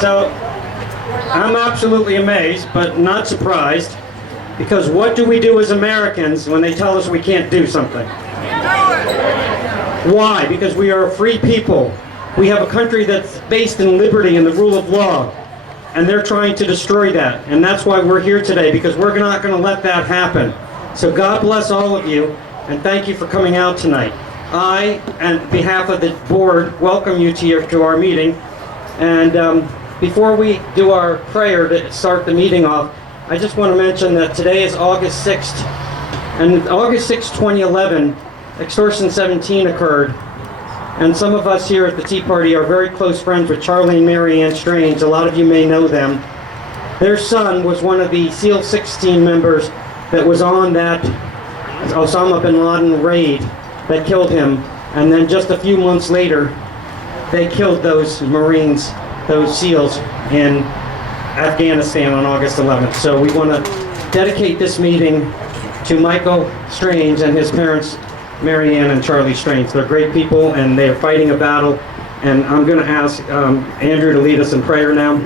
So I'm absolutely amazed, but not surprised, because what do we do as Americans when they tell us we can't do something? Why? Because we are a free people. We have a country that's based in liberty and the rule of law, and they're trying to destroy that. And that's why we're here today, because we're not going to let that happen. So God bless all of you, and thank you for coming out tonight. I, on behalf of the board, welcome you to our meeting. And before we do our prayer to start the meeting off, I just want to mention that today is August 6th. And August 6, 2011, Extortion 17 occurred. And some of us here at the Tea Party are very close friends with Charlie and Mary Ann Strange. A lot of you may know them. Their son was one of the SEAL 16 members that was on that Osama bin Laden raid that killed him. And then just a few months later, they killed those Marines, those SEALs, in Afghanistan on August 11th. So we want to dedicate this meeting to Michael Strange and his parents, Mary Ann and Charlie Strange. They're great people, and they're fighting a battle. And I'm going to ask Andrew to lead us in prayer now.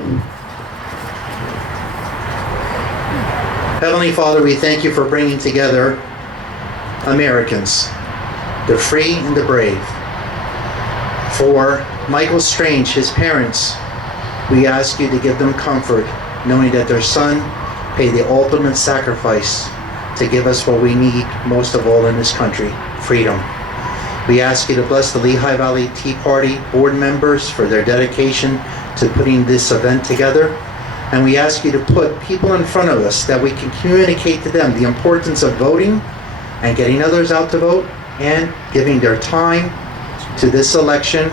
Heavenly Father, we thank you for bringing together Americans, the free and the brave. For Michael Strange, his parents, we ask you to give them comfort, knowing that their son paid the ultimate sacrifice to give us what we need most of all in this country, freedom. We ask you to bless the Lehigh Valley Tea Party board members for their dedication to putting this event together. And we ask you to put people in front of us that we can communicate to them the importance of voting and getting others out to vote and giving their time to this election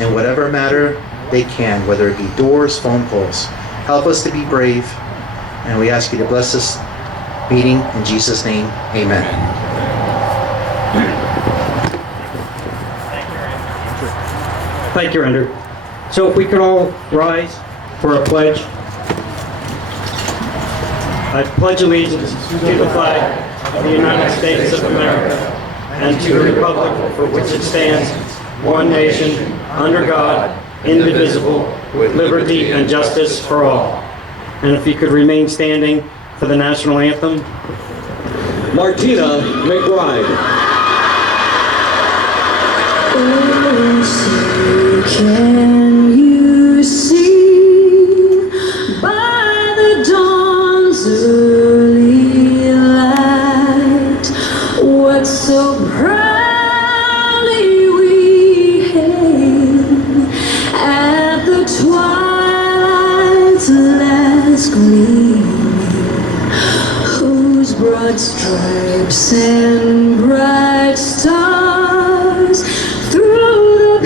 in whatever matter they can, whether it be doors, phone calls. Help us to be brave, and we ask you to bless this meeting in Jesus' name. Amen. Thank you, Andrew. So if we could all rise for a pledge. I pledge allegiance to the flag of the United States of America and to the republic for which it stands, one nation, under God, indivisible, with liberty and justice for all. And if you could remain standing for the national anthem. Martina McBride. Oh, say, can you see by the dawn's early light what so proudly we hailed at the twilight's last gleaming, whose broad stripes and bright stars through the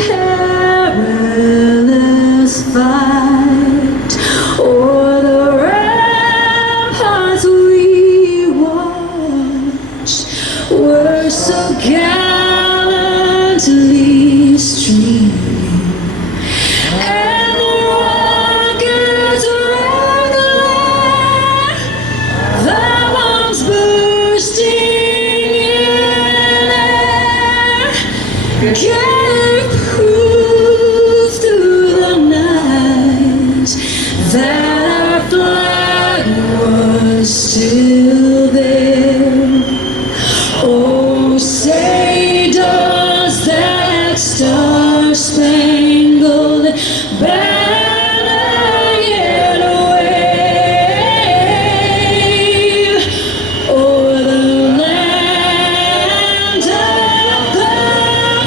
perilous fight o'er the ramparts we watched were so gallantly streaming, and the rockets rang alert, the bombs bursting in air gave proof through the night that our flag was still there. Oh, say does that star-spangled banner yet wave o'er the land of the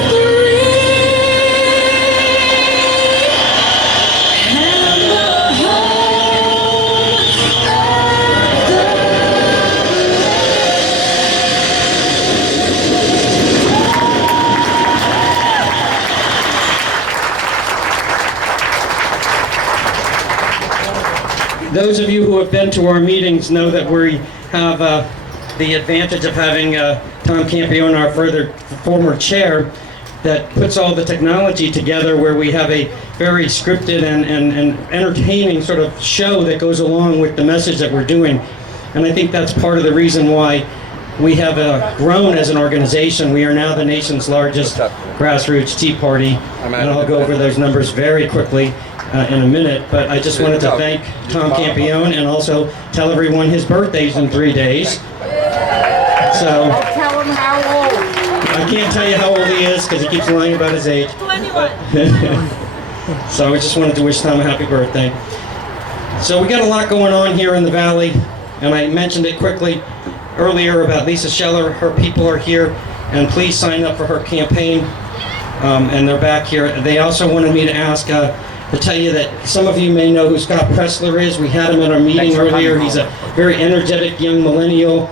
free and the home of the Those of you who have been to our meetings know that we have the advantage of having Tom Campione, our former chair, that puts all the technology together, where we have a very scripted and entertaining sort of show that goes along with the message that we're doing. And I think that's part of the reason why we have grown as an organization. We are now the nation's largest grassroots Tea Party, and I'll go over those numbers very quickly. in a minute, but I just wanted to thank Tom Campione and also tell everyone his birthday's in 3 days. So Tell him how old. I can't tell you how old he is because he keeps lying about his age. So I just wanted to wish Tom a happy birthday. So we got a lot going on here in the Valley, and I mentioned it quickly earlier about Lisa Scheller. Her people are here, and please sign up for her campaign, and they're back here. They also wanted me to ask, to tell you that some of you may know who Scott Pressler is. We had him at our meeting earlier. He's a very energetic young millennial,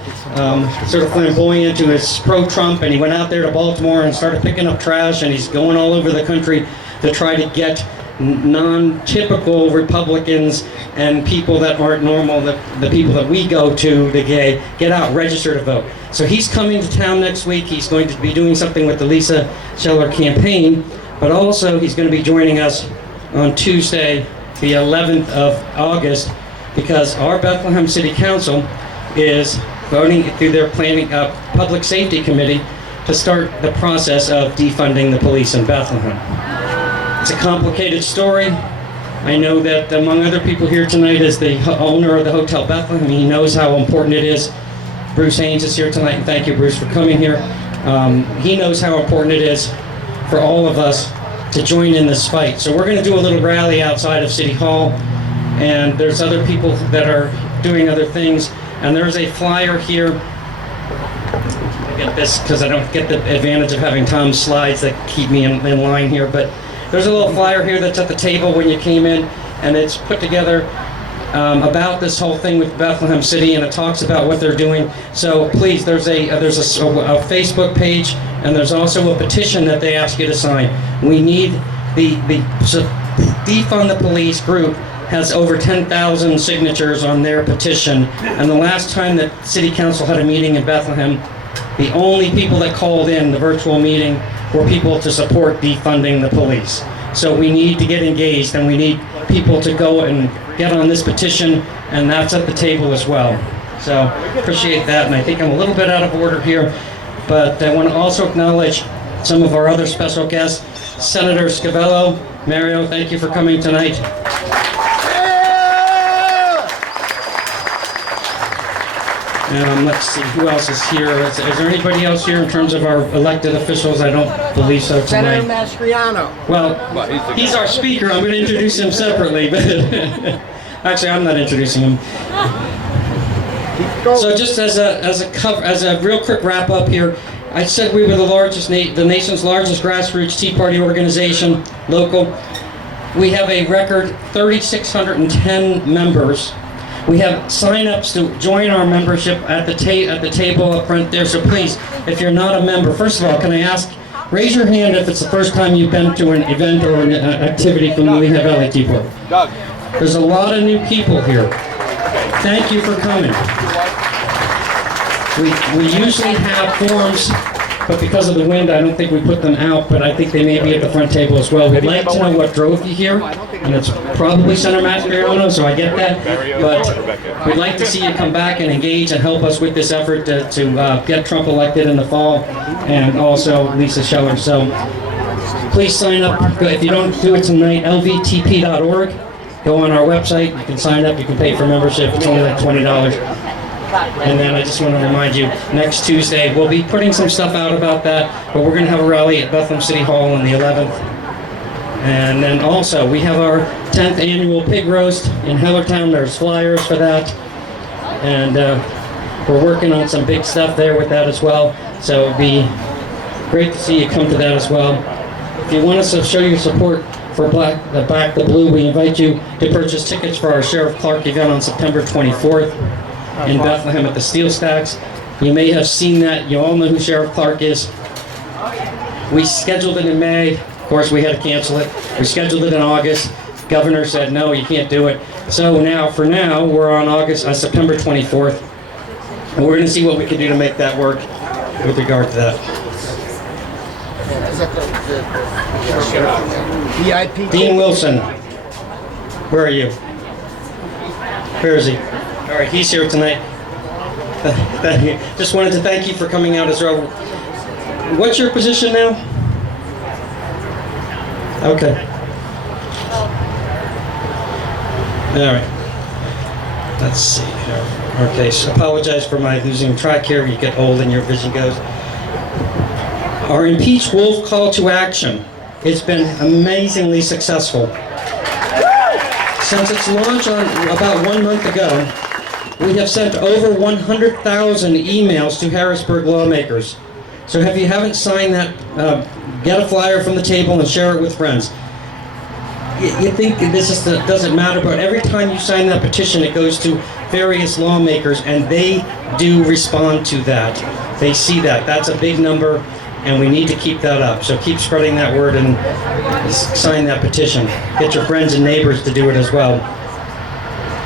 sort of flamboyant, who is pro-Trump, and he went out there to Baltimore and started picking up trash, and he's going all over the country to try to get non-typical Republicans and people that aren't normal, the people that we go to get out, register to vote. So he's coming to town next week. He's going to be doing something with the Lisa Scheller campaign, but also he's going to be joining us on Tuesday, the 11th of August, because our Bethlehem City Council is voting through their planning public safety committee to start the process of defunding the police in Bethlehem. It's a complicated story. I know that among other people here tonight is the owner of the Hotel Bethlehem. He knows how important it is. Bruce Haynes is here tonight, and thank you, Bruce, for coming here. He knows how important it is for all of us to join in this fight. So we're going to do a little rally outside of City Hall, and there's other people that are doing other things, and there's a flyer here. I get this because I don't get the advantage of having Tom's slides that keep me in line here, but there's a little flyer here that's at the table when you came in, and it's put together about this whole thing with Bethlehem City, and it talks about what they're doing. So please, there's a Facebook page, and there's also a petition that they ask you to sign. We need the Defund the Police group has over 10,000 signatures on their petition, and the last time that City Council had a meeting in Bethlehem, the only people that called in the virtual meeting were people to support defunding the police. So we need to get engaged, and we need people to go and get on this petition, and that's at the table as well. So appreciate that, and I think I'm a little bit out of order here, but I want to also acknowledge some of our other special guests. Senator Scavello, Mario, thank you for coming tonight. Let's see, who else is here? Is there anybody else here in terms of our elected officials? I don't believe so tonight. Senator Mastriano. Well, he's our speaker. I'm going to introduce him separately, but actually, I'm not introducing him. So, just as a real quick wrap up here, I said we were the nation's largest grassroots Tea Party organization, local. We have a record 3,610 members. We have sign-ups to join our membership at the table up front there. So please, if you're not a member, first of all, can I ask, raise your hand if it's the first time you've been to an event or an activity from the Lehigh Valley Tea Party. There's a lot of new people here. Thank you for coming. We usually have forms, but because of the wind, I don't think we put them out, but I think they may be at the front table as well. We'd like to know what drove you here, and it's probably Senator Mastriano, so I get that, but we'd like to see you come back and engage and help us with this effort to get Trump elected in the fall, and also Lisa Scheller. So please sign up. If you don't do it tonight, LVTP.org. Go on our website, you can sign up, you can pay for membership, it's only like $20. And then I just want to remind you, next Tuesday, we'll be putting some stuff out about that, but we're going to have a rally at Bethlehem City Hall on the 11th. And then also, we have our 10th annual pig roast in Hellertown. There's flyers for that. And we're working on some big stuff there with that as well. So it'd be great to see you come to that as well. If you want us to show your support for Back the Blue, we invite you to purchase tickets for our Sheriff Clark event on September 24th. In Bethlehem at the Steel Stacks. You may have seen that. You all know who Sheriff Clark is. We scheduled it in May. Of course, we had to cancel it. We scheduled it in August. Governor said, no, you can't do it. So for now, we're on September 24th. And we're going to see what we can do to make that work with regard to that. VIP. Dean Wilson, where are you? Where is he? All right, he's here tonight. Just wanted to thank you for coming out as well. What's your position now? Okay. All right. Let's see here. Okay, so apologize for my losing track here. You get old and your vision goes. Our Impeach Wolf call to action. It's been amazingly successful. Since its launch on about 1 month ago, we have sent over 100,000 emails to Harrisburg lawmakers. So if you haven't signed that, get a flyer from the table and share it with friends. You think this doesn't matter, but every time you sign that petition, it goes to various lawmakers, and they do respond to that. They see that. That's a big number, and we need to keep that up. So keep spreading that word and sign that petition. Get your friends and neighbors to do it as well.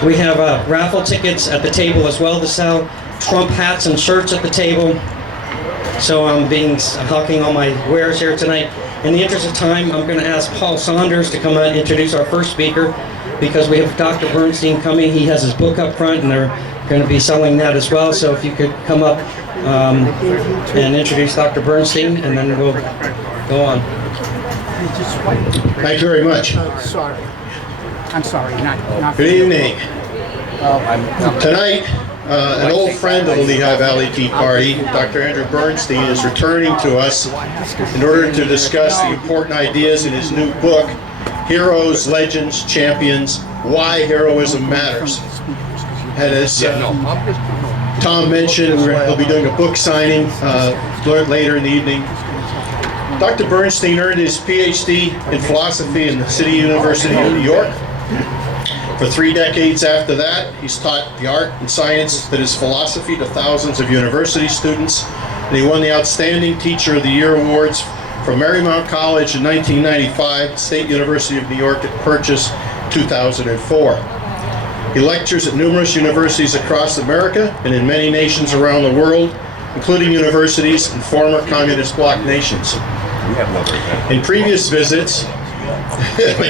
We have raffle tickets at the table as well to sell, Trump hats and shirts at the table. So I'm hawking all my wares here tonight. In the interest of time, I'm going to ask Paul Saunders to come out and introduce our first speaker, because we have Dr. Bernstein coming. He has his book up front, and they're going to be selling that as well. So if you could come up and introduce Dr. Bernstein, and then we'll go on. Thank you very much. Sorry. I'm sorry. Not Good evening. Oh, I'm Tonight, an old friend of the Lehigh Valley Tea Party, Dr. Andrew Bernstein, is returning to us in order to discuss the important ideas in his new book, Heroes, Legends, Champions, Why Heroism Matters. And as Tom mentioned, he'll be doing a book signing later in the evening. Dr. Bernstein earned his PhD in philosophy in the City University of New York. For 3 decades after that, he's taught the art and science that is philosophy to thousands of university students, and he won the Outstanding Teacher of the Year awards from Marymount College in 1995, State University of New York at Purchase 2004. He lectures at numerous universities across America and in many nations around the world, including universities in former communist bloc nations. In previous visits,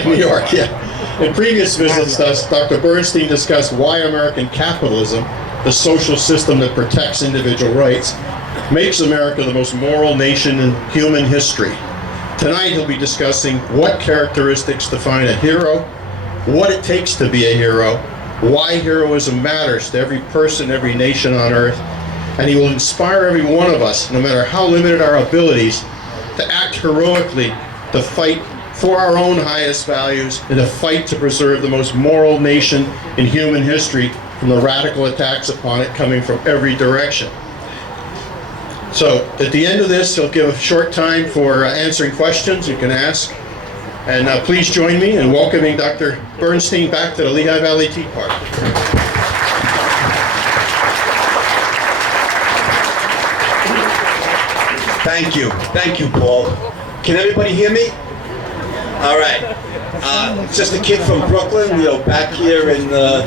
New York, yeah. In previous visits, Dr. Bernstein discussed why American capitalism, the social system that protects individual rights, makes America the most moral nation in human history. Tonight he'll be discussing what characteristics define a hero, what it takes to be a hero, why heroism matters to every person, every nation on earth, and he will inspire every one of us, no matter how limited our abilities, to act heroically, to fight for our own highest values, and to fight to preserve the most moral nation in human history from the radical attacks upon it coming from every direction. So at the end of this, he'll give a short time for answering questions you can ask. And please join me in welcoming Dr. Bernstein back to the Lehigh Valley Tea Party. Thank you, Paul. Can everybody hear me? All right. Just a kid from Brooklyn, back here in the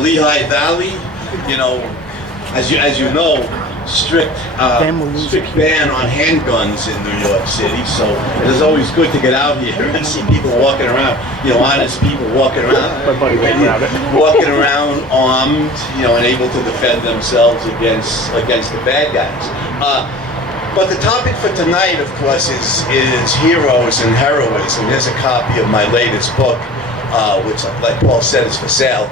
Lehigh Valley. As you know, strict ban on handguns in New York City. So it is always good to get out here and see people walking around. Honest people walking around armed, and able to defend themselves against the bad guys. But the topic for tonight, of course, is heroes and heroism. Here's a copy of my latest book, which, like Paul said, is for sale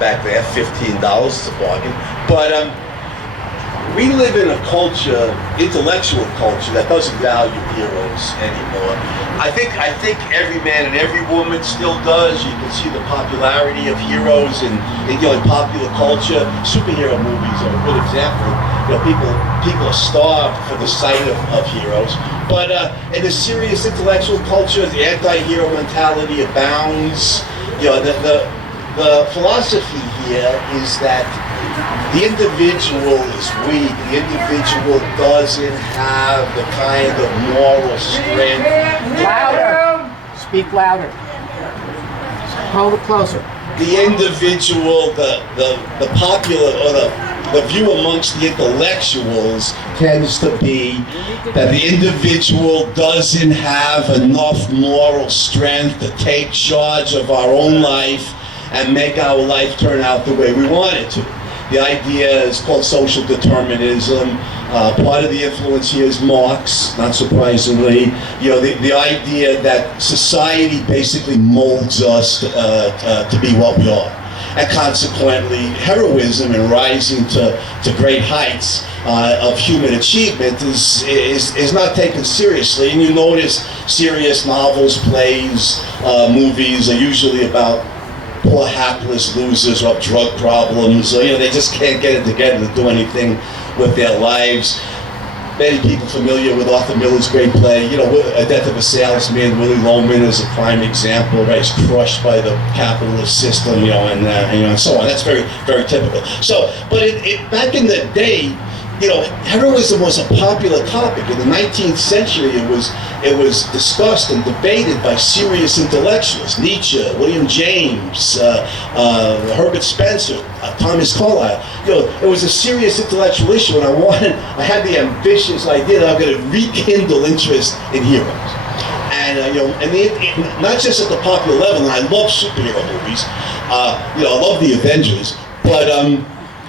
back there, $15. It's a bargain. But we live in a culture, intellectual culture, that doesn't value heroes anymore. I think every man and every woman still does. You can see the popularity of heroes in popular culture. Superhero movies are a good example. People are starved for the sight of heroes. But in a serious intellectual culture, the anti-hero mentality abounds. The philosophy here is that the individual is weak. The individual doesn't have the kind of moral strength. louder. Speak louder. Hold it closer. The individual, the popular, or the view amongst the intellectuals tends to be that the individual doesn't have enough moral strength to take charge of our own life and make our life turn out the way we want it to. The idea is called social determinism. Part of the influence here is Marx, not surprisingly. You know, the idea that society basically molds us to be what we are. And consequently, heroism and rising to great heights of human achievement is not taken seriously. And you notice serious novels, plays, movies are usually about poor hapless losers who have drug problems, or, you know, they just can't get it together to do anything with their lives. Many people familiar with Arthur Miller's great play, you know, A Death of a Salesman. Willie Loman is a prime example, right? He's crushed by the capitalist system, you know, and so on. That's very, very typical. So, but back in the day, you know, heroism was a popular topic. In the 19th century, it was discussed and debated by serious intellectuals: Nietzsche, William James, Herbert Spencer, Thomas Carlyle. You know, it was a serious intellectual issue, and I had the ambitious idea that I'm going to rekindle interest in heroes. And you know, and not just at the popular level. And I love superhero movies. You know, I love the Avengers, but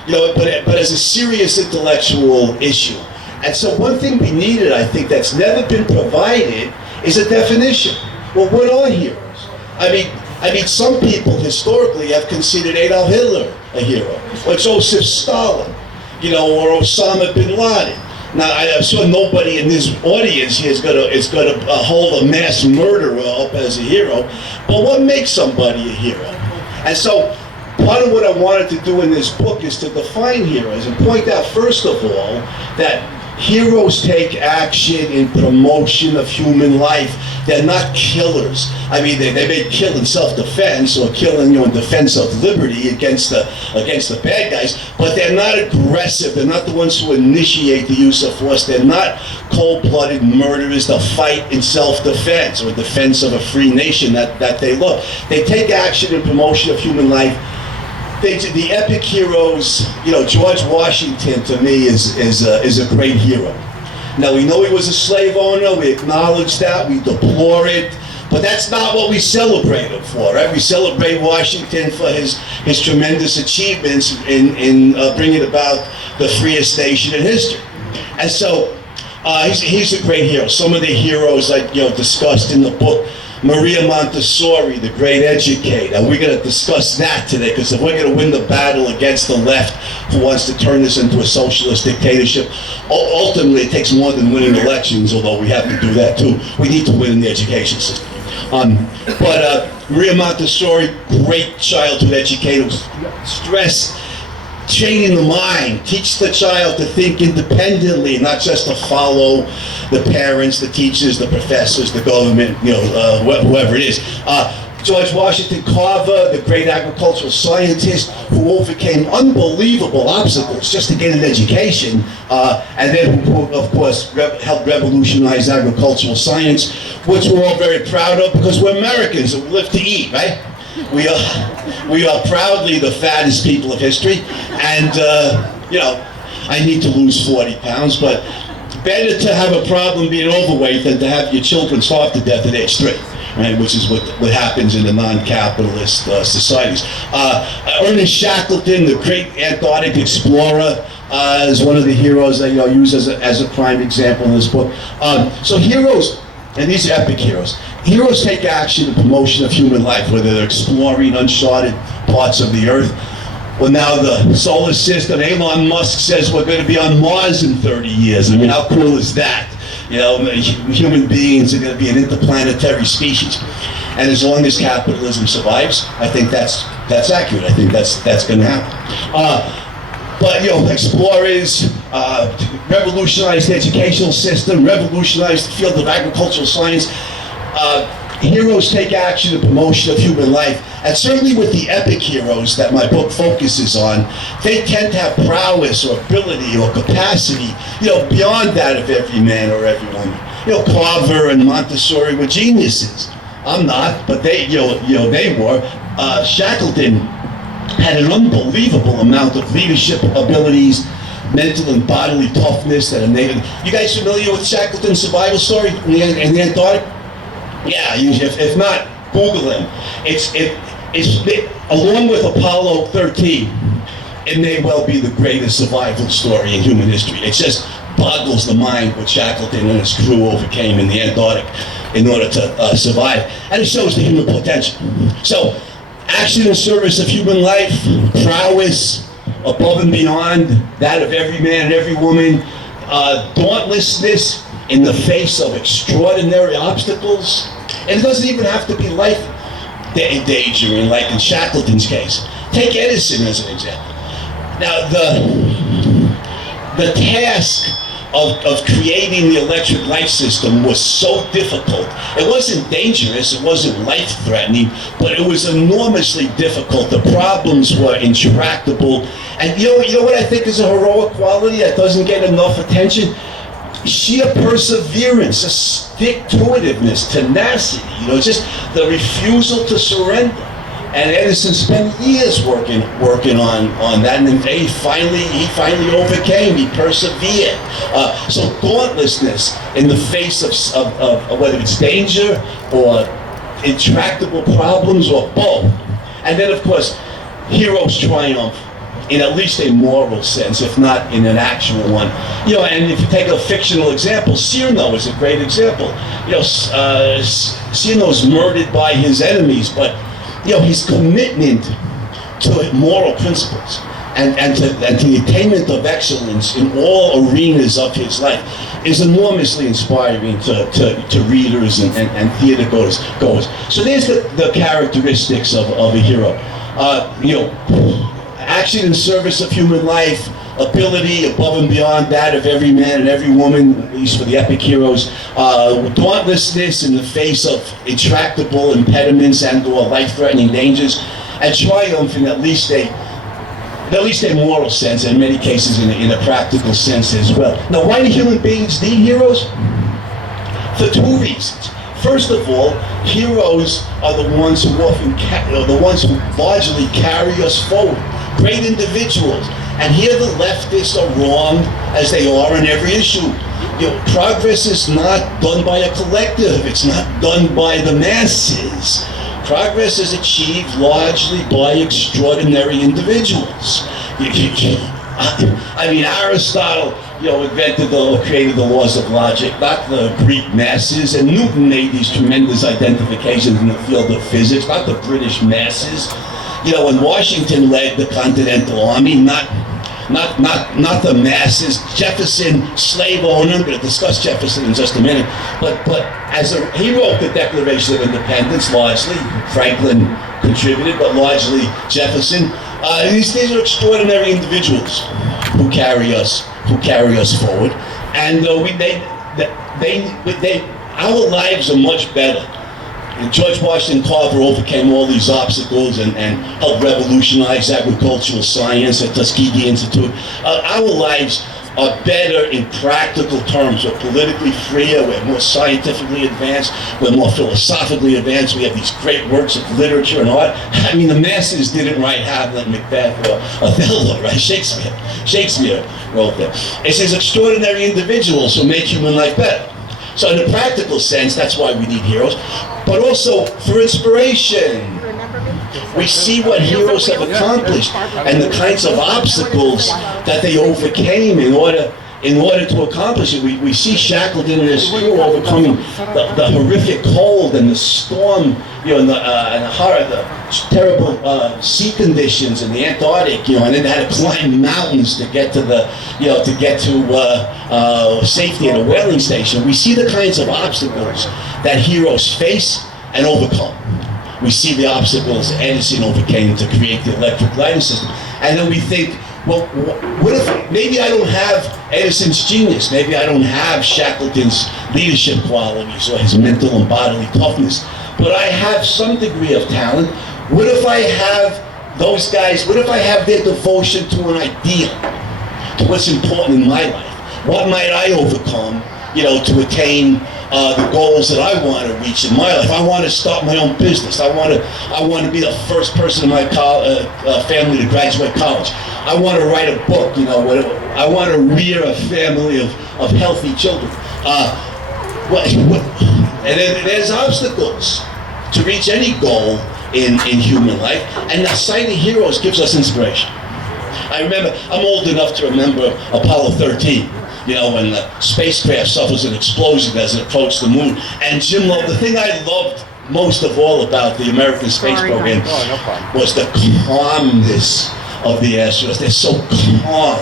you know, but as a serious intellectual issue. And so one thing we needed, I think, that's never been provided is a definition. Well, what are heroes? I mean, some people historically have considered Adolf Hitler a hero, or Joseph Stalin, you know, or Osama bin Laden. Now, I'm sure nobody in this audience here is gonna hold a mass murderer up as a hero, but what makes somebody a hero? And so, part of what I wanted to do in this book is to define heroes and point out, first of all, that heroes take action in promotion of human life. They're not killers. I mean, they may kill in self-defense or kill in, you know, in defense of liberty against the bad guys, but they're not aggressive. They're not the ones who initiate the use of force. They're not cold-blooded murderers. They'll fight in self-defense or defense of a free nation that they love. They take action in promotion of human life. The epic heroes, you know, George Washington to me is a great hero. Now, we know he was a slave owner, we acknowledge that, we deplore it, but that's not what we celebrate him for, right? We celebrate Washington for his tremendous achievements in bringing about the freest nation in history. And so, he's a great hero. Some of the heroes, like, you know, discussed in the book, Maria Montessori, the great educator. We're going to discuss that today, because if we're going to win the battle against the left who wants to turn this into a socialist dictatorship, ultimately it takes more than winning elections, although we have to do that too. We need to win in the education system. But Maria Montessori, great childhood educator, stress training the mind, teach the child to think independently, not just to follow the parents, the teachers, the professors, the government, you know, whoever it is. George Washington Carver, the great agricultural scientist who overcame unbelievable obstacles just to get an education, and then who, of course, helped revolutionize agricultural science, which we're all very proud of because we're Americans and we live to eat, right? We are proudly the fattest people of history, and you know, I need to lose 40 pounds, but better to have a problem being overweight than to have your children starve to death at age 3, right? Which is what happens in the non-capitalist societies. Ernest Shackleton, the great Antarctic explorer, is one of the heroes that, you know, use as a prime example in this book. So heroes, and these are epic heroes. Heroes take action in promotion of human life, whether they're exploring uncharted parts of the earth. Well, now the solar system, Elon Musk says we're going to be on Mars in 30 years. I mean, how cool is that? You know, human beings are going to be an interplanetary species. And as long as capitalism survives, I think that's accurate. I think that's going to happen. But, you know, explorers, revolutionized the educational system, revolutionized the field of agricultural science. Heroes take action in promotion of human life, and certainly with the epic heroes that my book focuses on, they tend to have prowess or ability or capacity, you know, beyond that of every man or every woman. You know, Carver and Montessori were geniuses. I'm not, but they, you know, they were. Shackleton had an unbelievable amount of leadership abilities, mental and bodily toughness that enabled. You guys familiar with Shackleton's survival story in the Antarctic? Yeah, if not, Google him. It's along with Apollo 13, it may well be the greatest survival story in human history. It's just boggles the mind what Shackleton and his crew overcame in the Antarctic in order to survive. And it shows the human potential. So, action in service of human life, prowess above and beyond that of every man and every woman, dauntlessness in the face of extraordinary obstacles. And it doesn't even have to be life endangering, like in Shackleton's case. Take Edison as an example. Now, the task of creating the electric light system was so difficult. It wasn't dangerous, it wasn't life-threatening, but it was enormously difficult. The problems were intractable. And you know what I think is a heroic quality that doesn't get enough attention? Sheer perseverance, a stick-to-itiveness, tenacity, just the refusal to surrender. And Edison spent years working on that, and then he finally overcame. He persevered. So dauntlessness in the face of whether it's danger or intractable problems or both. And then, of course, heroes triumph in at least a moral sense, if not in an actual one. And if you take a fictional example, Cyrano is a great example. Cyrano's murdered by his enemies, but his commitment to moral principles and to the attainment of excellence in all arenas of his life is enormously inspiring to readers and theater goers. So there's the characteristics of a hero. Action in service of human life, ability above and beyond that of every man and every woman, at least for the epic heroes, dauntlessness in the face of intractable impediments and or life-threatening dangers, and triumph in at least a moral sense, and in many cases in a practical sense as well. Now, why do human beings need heroes? For two reasons. First of all, heroes are the ones who largely carry us forward. Great individuals. And here the leftists are wrong, as they are on every issue. Progress is not done by a collective. It's not done by the masses. Progress is achieved largely by extraordinary individuals. Aristotle, invented or created the laws of logic, not the Greek masses, and Newton made these tremendous identifications in the field of physics, not the British masses. When Washington led the Continental Army, not the masses. Jefferson, slave owner, I'm going to discuss Jefferson in just a minute, but he wrote the Declaration of Independence largely. Franklin contributed, but largely Jefferson. These are extraordinary individuals who carry us forward, and our lives are much better. George Washington Carver overcame all these obstacles and helped revolutionize agricultural science at Tuskegee Institute. Our lives are better in practical terms. We're politically freer, we're more scientifically advanced, we're more philosophically advanced, we have these great works of literature and art. The masses didn't write Hamlet, Macbeth, or Othello, right? Shakespeare wrote them. It's these extraordinary individuals who make human life better. So in a practical sense, that's why we need heroes, but also for inspiration. We see what heroes have accomplished and the kinds of obstacles that they overcame in order to accomplish it. We see Shackleton and his crew overcoming the horrific cold and the storm, and the terrible sea conditions in the Antarctic, and then they had to climb mountains to get to safety at a whaling station. We see the kinds of obstacles that heroes face and overcome. We see the obstacles Edison overcame to create the electric lighting system. And then we think, well, what if maybe I don't have Edison's genius? Maybe I don't have Shackleton's leadership qualities or his mental and bodily toughness, but I have some degree of talent. What if I have those guys, what if I have their devotion to an idea, to what's important in my life? What might I overcome, to attain the goals that I want to reach in my life? I want to start my own business. I want to be the first person in my family to graduate college. I want to write a book. I want to rear a family of healthy children. And then there's obstacles to reach any goal in human life, and the sight of heroes gives us inspiration. I remember, I'm old enough to remember Apollo 13. you know, when the spacecraft suffers an explosion as it approached the moon. And Jim loved, the thing I loved most of all about the American space program was the calmness of the astronauts. They're so calm.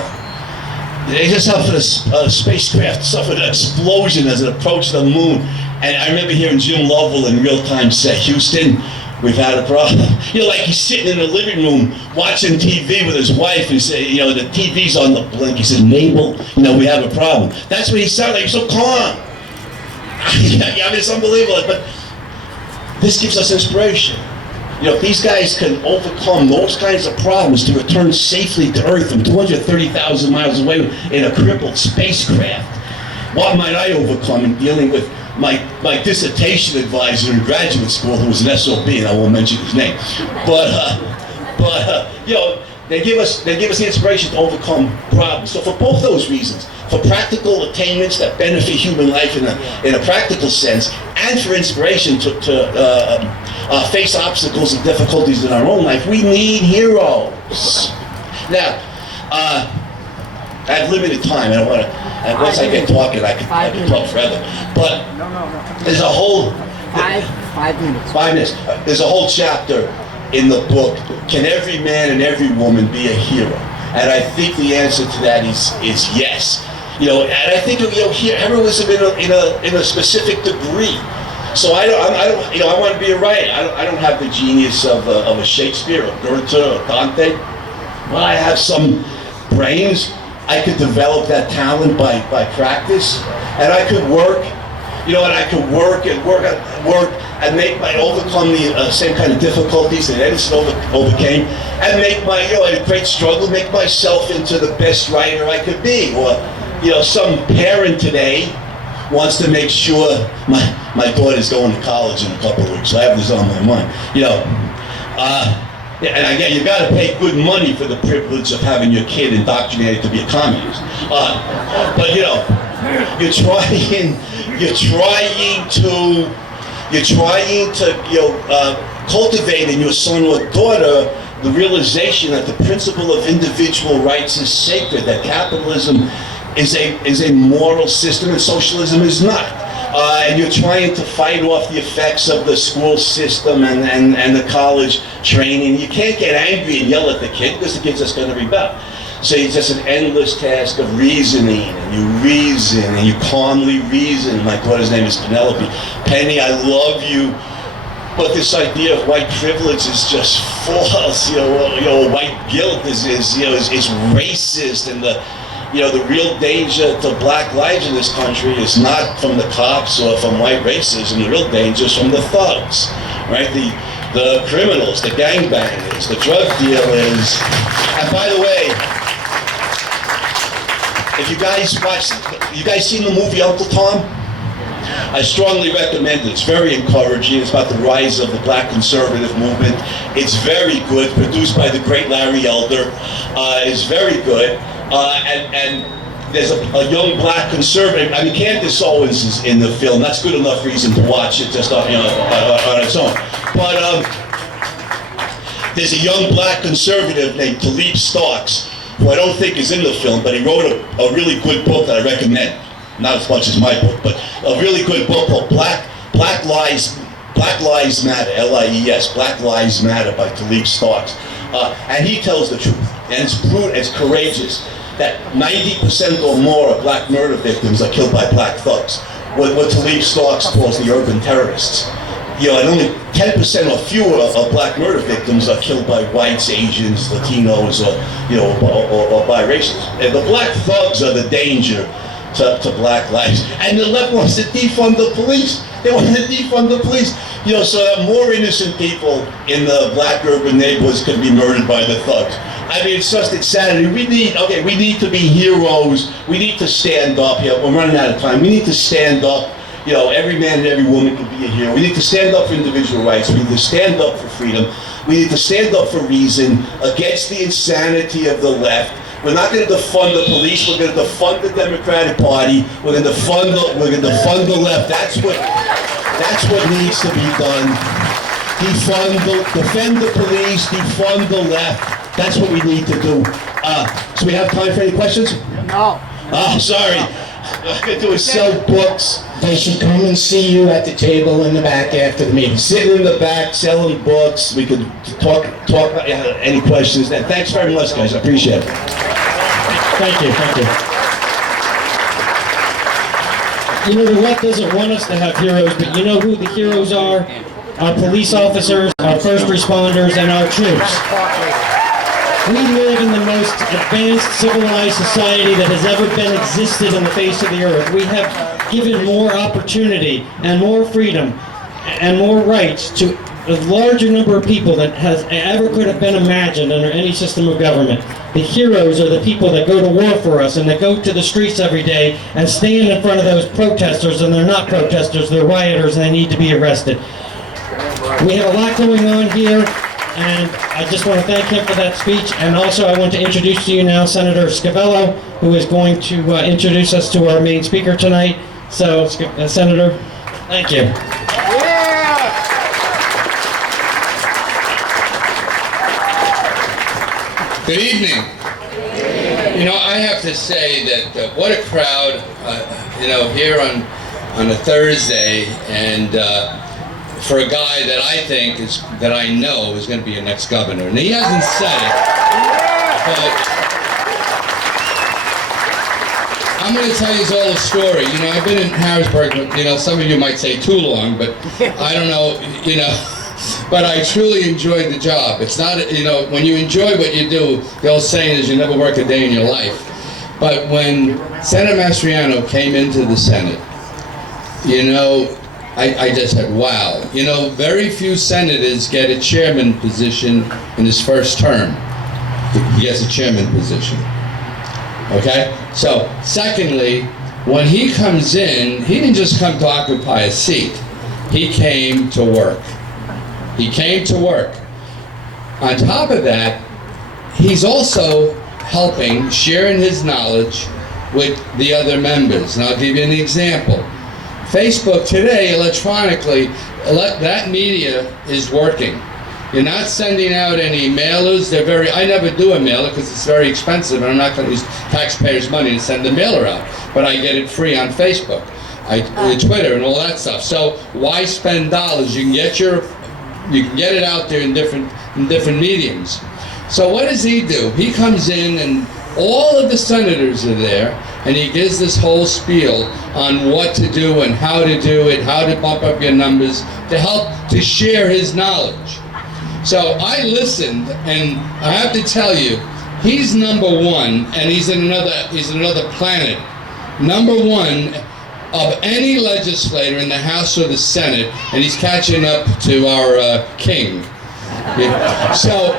They just suffered a spacecraft suffered an explosion as it approached the moon. And I remember hearing Jim Lovell in real time say, Houston, we've had a problem. You know, like he's sitting in the living room watching TV with his wife and say, you know, the TV's on the blink. He said, Mabel, you know, we have a problem. That's what he sounded like. He's so calm. I mean, it's unbelievable. But this gives us inspiration. You know, if these guys can overcome those kinds of problems to return safely to Earth from 230,000 miles away in a crippled spacecraft, what might I overcome in dealing with my dissertation advisor in graduate school, who was an SOB, and I won't mention his name. But you know, they give us the inspiration to overcome problems. So for both those reasons, for practical attainments that benefit human life in a practical sense, and for inspiration to face obstacles and difficulties in our own life, we need heroes. Now, I have limited time. I don't want to. And once I get talking, I can talk forever. But there's a whole 5 minutes. 5 minutes. There's a whole chapter in the book. Can every man and every woman be a hero? And I think the answer to that is yes. You know, and I think, you know, heroism in a specific degree. So I don't, you know, I want to be a writer. I don't have the genius of a Shakespeare or Goethe or Dante. But I have some brains. I could develop that talent by practice, and I could work, you know, and I could work and overcome the same kind of difficulties that Edison overcame, and make my, you know, in a great struggle, make myself into the best writer I could be. Or, you know, some parent today wants to make sure my daughter's going to college in a couple of weeks. So I have this on my mind, you know. Yeah, and again, you got to pay good money for the privilege of having your kid indoctrinated to be a communist. But you know, you're trying to cultivate in your son or daughter the realization that the principle of individual rights is sacred. That capitalism is a moral system and socialism is not. And you're trying to fight off the effects of the school system and the college training. You can't get angry and yell at the kid because the kid's just going to rebel. So it's just an endless task of reasoning, and you reason, and you calmly reason. My daughter's name is Penelope. Penny, I love you, but this idea of white privilege is just false. You know, white guilt is racist, and the real danger to black lives in this country is not from the cops or from white racism. The real danger is from the thugs, right? The criminals, the gangbangers, the drug dealers. And by the way, if you guys seen the movie Uncle Tom? I strongly recommend it. It's very encouraging. It's about the rise of the black conservative movement. It's very good, produced by the great Larry Elder. It's very good. And there's a young black conservative. I mean, Candace Owens is in the film. That's good enough reason to watch it just on its own. But there's a young black conservative named Talib Starks, who I don't think is in the film, but he wrote a really good book that I recommend. Not as much as my book, but a really good book called Black Lives Matter, L-I-E-S, Black Lives Matter by Talib Starks. And he tells the truth, and it's brutal, it's courageous, that 90% or more of black murder victims are killed by black thugs, what Talib Starks calls the urban terrorists. You know, and only 10% or fewer of black murder victims are killed by whites, Asians, Latinos, or biracials. And the black thugs are the danger to black lives. And the left wants to defund the police. They want to defund the police. You know, so that more innocent people in the black urban neighborhoods can be murdered by the thugs. I mean, it's just insanity. We need to be heroes. We need to stand up here. We're running out of time. We need to stand up. You know, every man and every woman can be a hero. We need to stand up for individual rights. We need to stand up for freedom. We need to stand up for reason against the insanity of the left. We're not going to defund the police. We're going to defund the Democratic Party. We're going to defund the left. That's what needs to be done. Defend the police. Defund the left. That's what we need to do. So we have time for any questions? No. Oh, sorry. All I could do is sell books. They should come and see you at the table in the back after the meeting. Sitting in the back, selling books. We could talk about any questions. Thanks very much, guys. I appreciate it. Thank you, thank you. You know, the left doesn't want us to have heroes, but you know who the heroes are? Our police officers, our first responders, and our troops. We live in the most advanced civilized society that has ever been existed on the face of the earth. We have given more opportunity and more freedom and more rights to a larger number of people than has ever could have been imagined under any system of government. The heroes are the people that go to war for us and that go to the streets every day and stand in front of those protesters, and they're not protesters, they're rioters, and they need to be arrested. We have a lot going on here, and I just want to thank him for that speech, and also I want to introduce to you now Senator Scavello, who is going to introduce us to our main speaker tonight. So, Senator, thank you. Good evening. You know, I have to say that what a crowd, you know, here on a Thursday, and for a guy that I think that I know is going to be your next governor. And he hasn't said it, but I'm going to tell you all a story. You know, I've been in Harrisburg, you know, some of you might say too long, but I don't know, you know. But I truly enjoyed the job. It's not, you know, when you enjoy what you do, the old saying is you never work a day in your life. But when Senator Mastriano came into the Senate, you know, I just said, wow. You know, very few senators get a chairman position in his first term. He gets a chairman position. Okay? So, secondly, when he comes in, he didn't just come to occupy a seat. He came to work. He came to work. On top of that, he's also helping, sharing his knowledge with the other members. And I'll give you an example. Facebook today, electronically, that media is working. You're not sending out any mailers. I never do a mailer because it's very expensive, and I'm not going to use taxpayers' money to send the mailer out. But I get it free on Facebook, Twitter, and all that stuff. So why spend dollars? You can get it out there in different mediums. So what does he do? He comes in, and all of the senators are there, and he gives this whole spiel on what to do and how to do it, how to bump up your numbers, to help to share his knowledge. So I listened, and I have to tell you, he's number one, and he's in another planet. Number one of any legislator in the House or the Senate, and he's catching up to our king. Yeah. So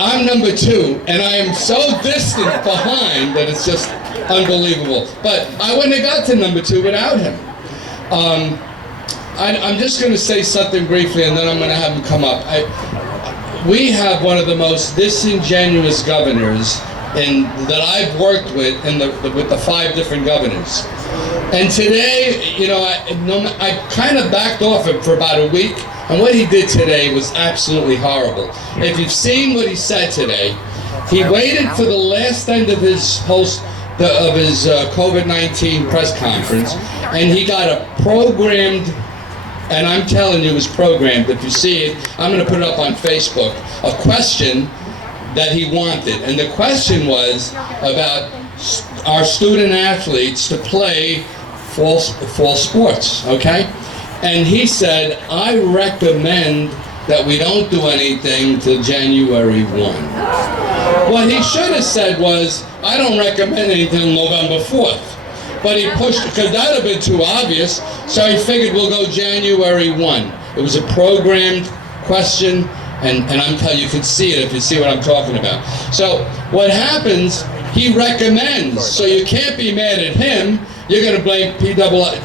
I'm number two, and I am so distant behind that it's just unbelievable. But I wouldn't have got to number two without him. I'm just going to say something briefly, and then I'm going to have him come up. We have one of the most disingenuous governors that I've worked with with the 5 different governors. And today, you know, I kind of backed off him for about a week, and what he did today was absolutely horrible. If you've seen what he said today, he waited for the last end of his COVID-19 press conference, and he got a programmed, and I'm telling you it was programmed, if you see it, I'm going to put it up on Facebook, a question that he wanted. And the question was about our student athletes to play fall sports, okay? And he said, I recommend that we don't do anything till January 1. What he should have said was, I don't recommend anything until November 4th. But he pushed it, because that would have been too obvious, so he figured we'll go January 1. It was a programmed question, and I'm telling you, you can see it if you see what I'm talking about. So what happens, he recommends, so you can't be mad at him. You're going to blame PAA.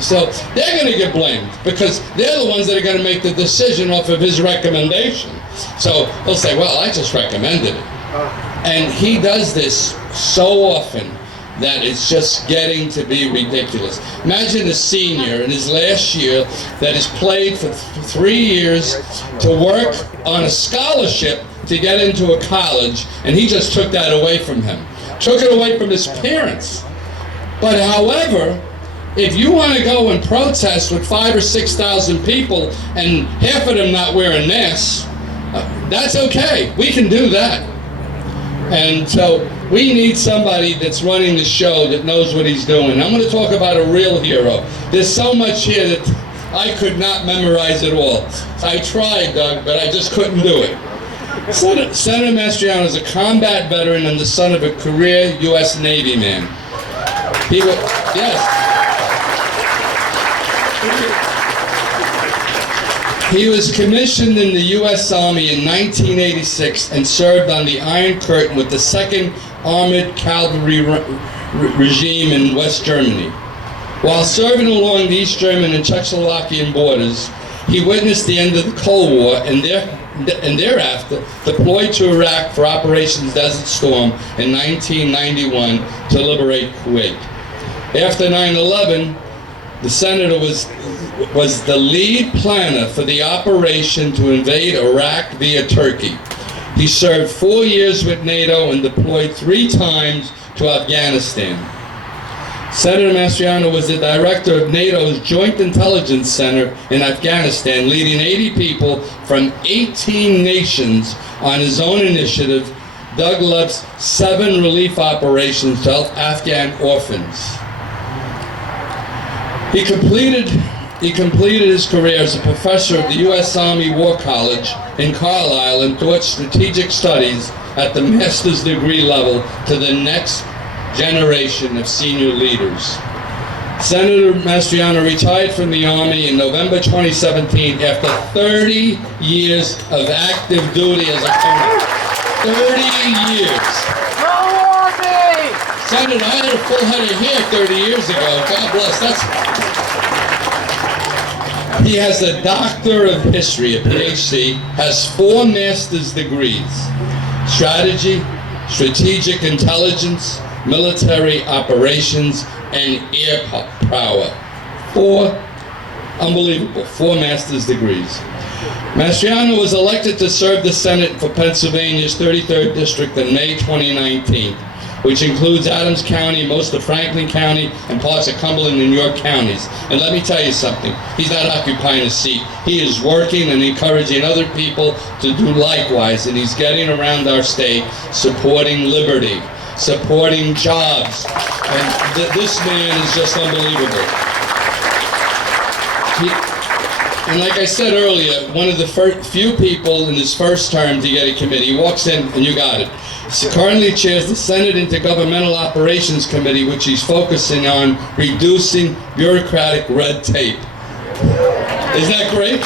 So they're going to get blamed because they're the ones that are going to make the decision off of his recommendation. So they'll say, well, I just recommended it. And he does this so often that it's just getting to be ridiculous. Imagine a senior in his last year that has played for 3 years to work on a scholarship to get into a college, and he just took that away from him. took it away from his parents. But however, if you want to go and protest with 5,000 or 6,000 people and half of them not wearing masks, that's okay. We can do that. And so we need somebody that's running the show that knows what he's doing. I'm going to talk about a real hero. There's so much here that I could not memorize it all. I tried, Doug, but I just couldn't do it. Senator Mastriano is a combat veteran and the son of a career U.S. Navy man. He was, yes. He was commissioned in the U.S. Army in 1986 and served on the Iron Curtain with the 2nd Armored Cavalry regime in West Germany. While serving along the East German and Czechoslovakian borders, he witnessed the end of the Cold War and thereafter deployed to Iraq for Operation Desert Storm in 1991 to liberate Kuwait. After 9/11, the senator was the lead planner for the operation to invade Iraq via Turkey. He served 4 years with NATO and deployed 3 times to Afghanistan. Senator Mastriano was the director of NATO's Joint Intelligence Center in Afghanistan, leading 80 people from 18 nations on his own initiative. Doug Lepp's 7 relief operations to help Afghan orphans. He completed his career as a professor of the U.S. Army War College in Carlisle and taught strategic studies at the master's degree level to the next generation of senior leaders. Senator Mastriano retired from the Army in November 2017 after 30 years of active duty as a colonel. 30 years. Senator, I had a full head of hair 30 years ago. God bless. He has a Doctor of History, a PhD, has 4 master's degrees: strategy, strategic intelligence, military operations, and air power. 4 master's degrees. Mastriano was elected to serve the Senate for Pennsylvania's 33rd District in May 2019, which includes Adams County, most of Franklin County, and parts of Cumberland and York counties. And let me tell you something, he's not occupying a seat. He is working and encouraging other people to do likewise, and he's getting around our state, supporting liberty, supporting jobs. And this man is just unbelievable. And like I said earlier, one of the few people in his first term to get a committee. He walks in, and you got it. He currently chairs the Senate Intergovernmental Operations Committee, which he's focusing on reducing bureaucratic red tape. Isn't that great?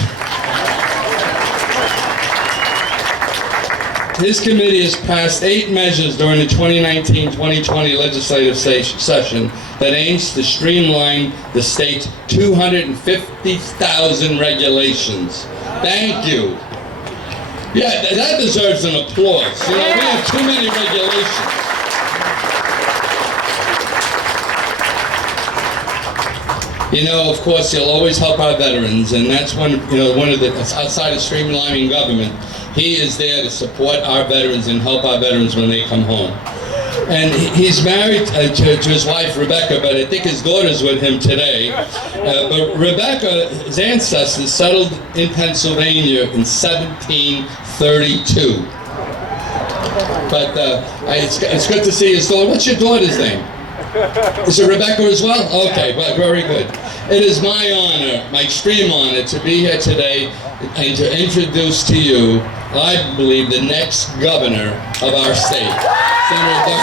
His committee has passed 8 measures during the 2019-2020 legislative session that aims to streamline the state's 250,000 regulations. Thank you. Yeah, that deserves an applause. You know, we have too many regulations. You know, of course, he'll always help our veterans, and that's one of the, outside of streamlining government, he is there to support our veterans and help our veterans when they come home. And he's married to his wife, Rebecca, but I think his daughter's with him today. But Rebecca's ancestors settled in Pennsylvania in 1732. But it's good to see his daughter. What's your daughter's name? Is it Rebecca as well? Okay, well, very good. It is my honor, my extreme honor, to be here today and to introduce to you, I believe, the next governor of our state, Senator Doug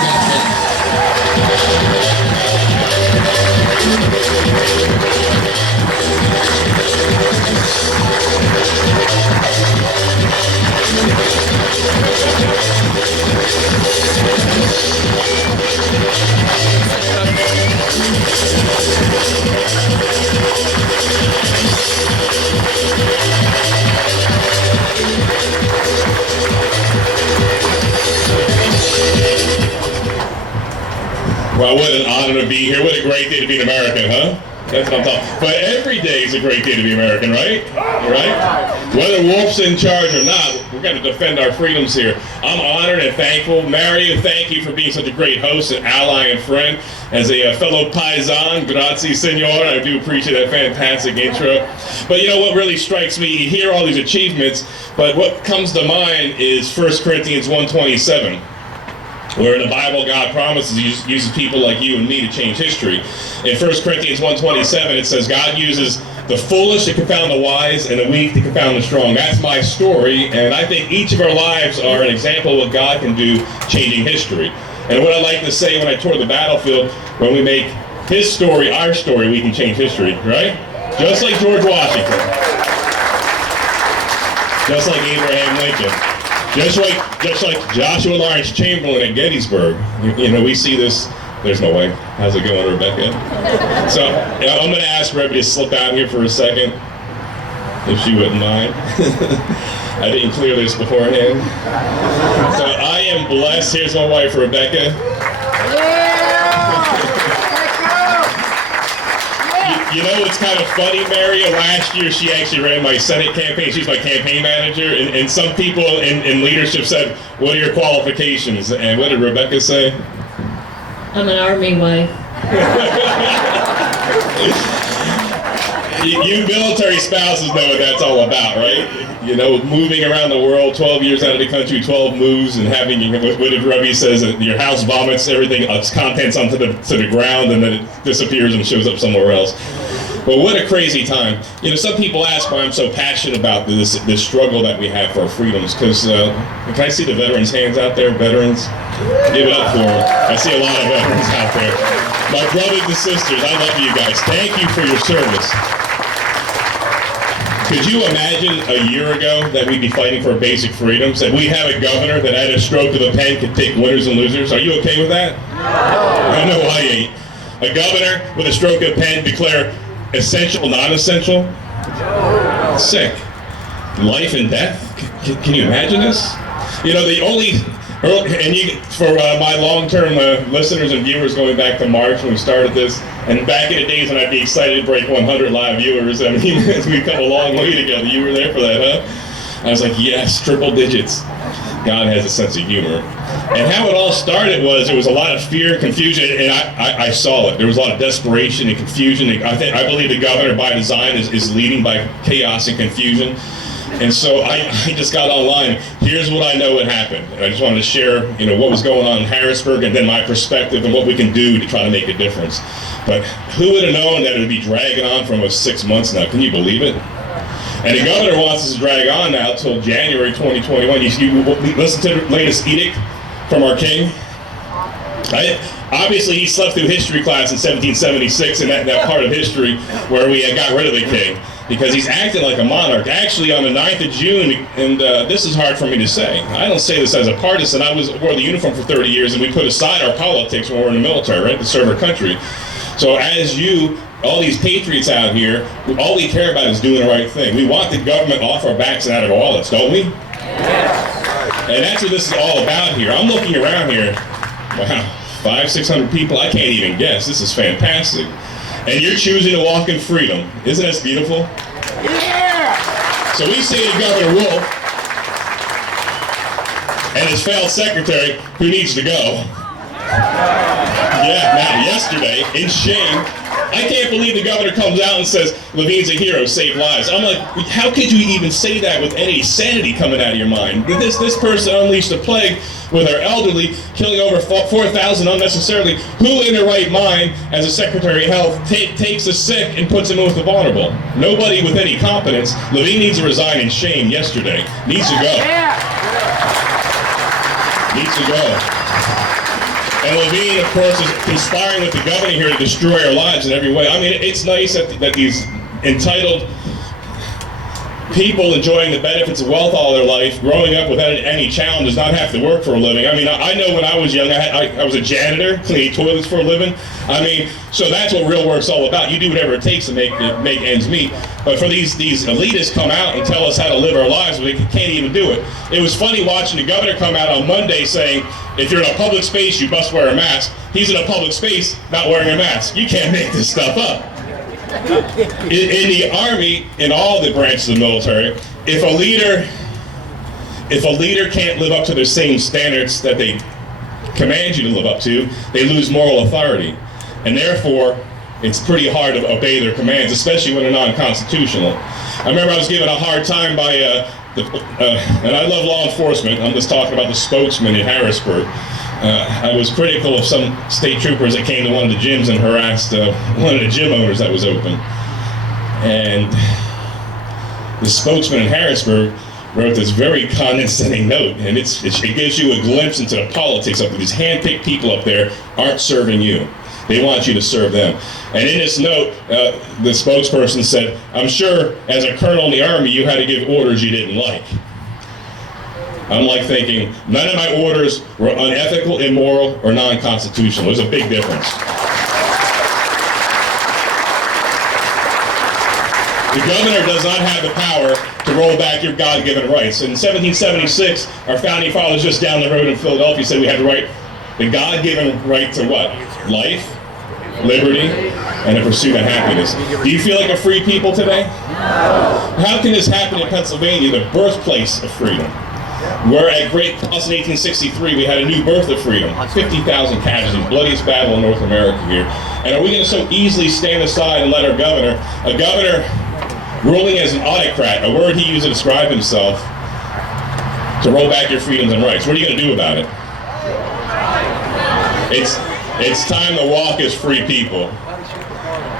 Well, what an honor to be here. What a great day to be an American, huh? That's what I'm talking. But every day is a great day to be American, right? Right? Whether Wolf's in charge or not, we're going to defend our freedoms here. I'm honored and thankful. Mario, thank you for being such a great host and ally and friend. As a fellow paisan, grazie signor, I do appreciate that fantastic intro. But you know what really strikes me? You hear all these achievements, but what comes to mind is 1 Corinthians 1:27. Where in the Bible, God promises He uses people like you and me to change history. In 1 Corinthians 1:27, it says, God uses the foolish to confound the wise and the weak to confound the strong. That's my story, and I think each of our lives are an example of what God can do changing history. And what I like to say when I tour the battlefield, when we make His story our story, we can change history, right? Just like George Washington. Just like Abraham Lincoln. Just like Joshua Lawrence Chamberlain at Gettysburg. You know, we see this. There's no way. How's it going, Rebecca? So I'm going to ask Rebecca to slip out here for a second, if she wouldn't mind. I didn't clear this beforehand. So I am blessed. Here's my wife, Rebecca. You know what's kind of funny, Maria? Last year she actually ran my Senate campaign. She's my campaign manager. And some people in leadership said, what are your qualifications? And what did Rebecca say? I'm an Army wife. You military spouses know what that's all about, right? You know, moving around the world, 12 years out of the country, 12 moves, and having, what if Rebbe says that your house vomits everything, its contents onto the ground, and then it disappears and shows up somewhere else. But what a crazy time. You know, some people ask why I'm so passionate about this struggle that we have for our freedoms, because, can I see the veterans' hands out there? Veterans? Give it up for them. I see a lot of veterans out there. My brothers and sisters, I love you guys. Thank you for your service. Could you imagine a year ago that we'd be fighting for basic freedoms? That we have a governor that at a stroke of a pen could pick winners and losers? Are you okay with that? No. I know I ain't. A governor with a stroke of a pen declare essential, non-essential? Sick. Life and death? Can you imagine this? You know, the only... And for my long-term listeners and viewers going back to March when we started this, and back in the days when I'd be excited to break 100 live viewers, I mean, we've come a long way together. You were there for that, huh? I was like, yes, triple digits. God has a sense of humor. And how it all started was there was a lot of fear and confusion, and I saw it. There was a lot of desperation and confusion. I believe the governor, by design, is leading by chaos and confusion. And so I just got online. Here's what I know what happened. And I just wanted to share, you know, what was going on in Harrisburg and then my perspective and what we can do to try to make a difference. But who would have known that it would be dragging on for almost 6 months now? Can you believe it? And the governor wants us to drag on now till January 2021. You listen to the latest edict from our king. Obviously, he slept through history class in 1776 in that part of history where we got rid of the king, because he's acting like a monarch. Actually, on the 9th of June, and this is hard for me to say. I don't say this as a partisan. I wore the uniform for 30 years, and we put aside our politics when we're in the military, right, to serve our country. So as all these patriots out here, all we care about is doing the right thing. We want the government off our backs and out of our wallets, don't we? And that's what this is all about here. I'm looking around here. Wow, 500-600 people. I can't even guess. This is fantastic. And you're choosing to walk in freedom. Isn't that beautiful? Yeah! So we say to Governor Wolf and his failed secretary, who needs to go. Yeah, now yesterday, in shame, I can't believe the governor comes out and says, Levine's a hero, saved lives. I'm like, how could you even say that with any sanity coming out of your mind? This person unleashed a plague with our elderly, killing over 4,000 unnecessarily. Who in their right mind, as a Secretary of Health, takes the sick and puts them in with the vulnerable? Nobody with any competence. Levine needs to resign in shame yesterday. Needs to go. Needs to go. And Levine, of course, is conspiring with the governor here to destroy our lives in every way. I mean, it's nice that these entitled people enjoying the benefits of wealth all their life, growing up without any challenge, does not have to work for a living. I mean, I know when I was young, I was a janitor, cleaning toilets for a living. I mean, so that's what real work's all about. You do whatever it takes to make ends meet. But for these elitists come out and tell us how to live our lives, we can't even do it. It was funny watching the governor come out on Monday saying, if you're in a public space, you must wear a mask. He's in a public space not wearing a mask. You can't make this stuff up. In the Army, in all the branches of the military, if a leader can't live up to the same standards that they command you to live up to, they lose moral authority. And therefore, it's pretty hard to obey their commands, especially when they're non-constitutional. I remember I was given a hard time by, and I love law enforcement, I'm just talking about the spokesman in Harrisburg. I was critical of some state troopers that came to one of the gyms and harassed one of the gym owners that was open. And the spokesman in Harrisburg wrote this very condescending note, and it gives you a glimpse into the politics of these hand-picked people up there aren't serving you. They want you to serve them. And in this note, the spokesperson said, I'm sure as a colonel in the Army, you had to give orders you didn't like. I'm like thinking, none of my orders were unethical, immoral, or non-constitutional. There's a big difference. The governor does not have the power to roll back your God-given rights. In 1776, our founding fathers just down the road in Philadelphia said we had the God-given right to what? Life, liberty, and the pursuit of happiness. Do you feel like a free people today? How can this happen in Pennsylvania, the birthplace of freedom? Where at great cost in 1863, we had a new birth of freedom. 50,000 casualties, bloodiest battle in North America here. And are we going to so easily stand aside and let a governor ruling as an autocrat, a word he used to describe himself, to roll back your freedoms and rights? What are you going to do about it? It's time to walk as free people.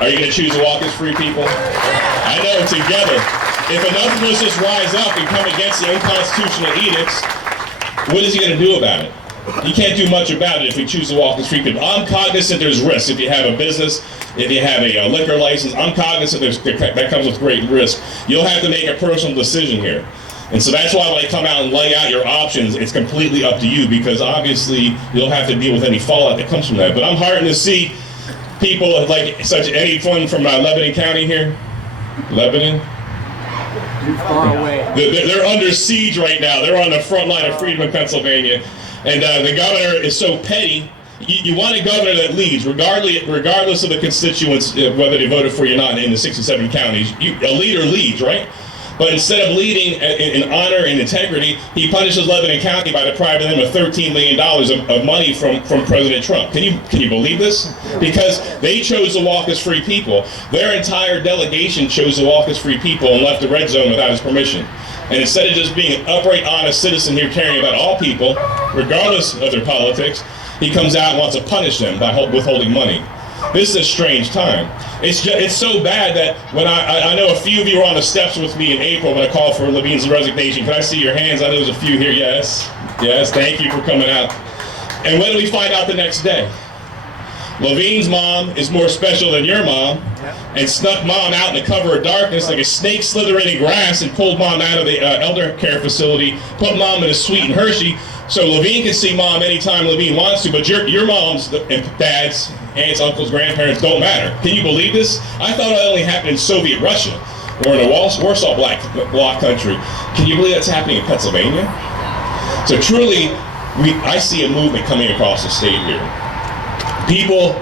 Are you going to choose to walk as free people? I know, together. If enough of us just rise up and come against the unconstitutional edicts, what is he going to do about it? He can't do much about it if we choose to walk as free people. I'm cognizant there's risks. If you have a business, if you have a liquor license, I'm cognizant that comes with great risk. You'll have to make a personal decision here. And so that's why when I come out and lay out your options, it's completely up to you, because obviously you'll have to deal with any fallout that comes from that. But I'm heartened to see people like anyone from Lebanon County here. Lebanon? Too far away. They're under siege right now. They're on the front line of freedom in Pennsylvania. And the governor is so petty. You want a governor that leads, regardless of the constituents, whether they voted for you or not in the 67 counties. A leader leads, right? But instead of leading in honor and integrity, he punishes Lebanon County by depriving them of $13 million of money from President Trump. Can you believe this? Because they chose to walk as free people. Their entire delegation chose to walk as free people and left the red zone without his permission. And instead of just being an upright, honest citizen here caring about all people, regardless of their politics, he comes out and wants to punish them by withholding money. This is a strange time. It's so bad that when I know a few of you were on the steps with me in April when I called for Levine's resignation. Can I see your hands? I know there's a few here. Yes. Yes. Thank you for coming out. And when do we find out the next day? Levine's mom is more special than your mom, and snuck mom out in the cover of darkness like a snake slithering in the grass and pulled mom out of the elder care facility, put mom in a suite in Hershey, so Levine can see mom anytime Levine wants to, but your moms and dads, aunts, uncles, grandparents don't matter. Can you believe this? I thought it only happened in Soviet Russia or in a Warsaw Bloc country. Can you believe that's happening in Pennsylvania? So truly, I see a movement coming across the state here. People,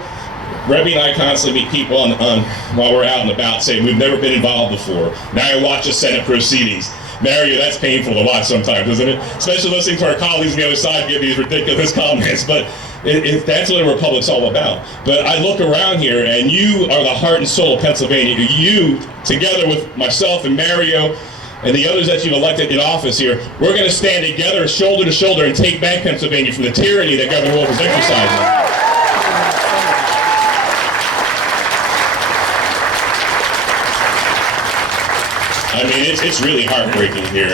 Rebbe and I constantly meet people while we're out and about saying we've never been involved before. Now I watch the Senate proceedings. Mario, that's painful to watch sometimes, isn't it? Especially listening to our colleagues on the other side give these ridiculous comments, but that's what a republic's all about. But I look around here, and you are the heart and soul of Pennsylvania. You, together with myself and Mario, and the others that you've elected in office here, we're going to stand together, shoulder to shoulder, and take back Pennsylvania from the tyranny that Governor Wolf is exercising. I mean, it's really heartbreaking here.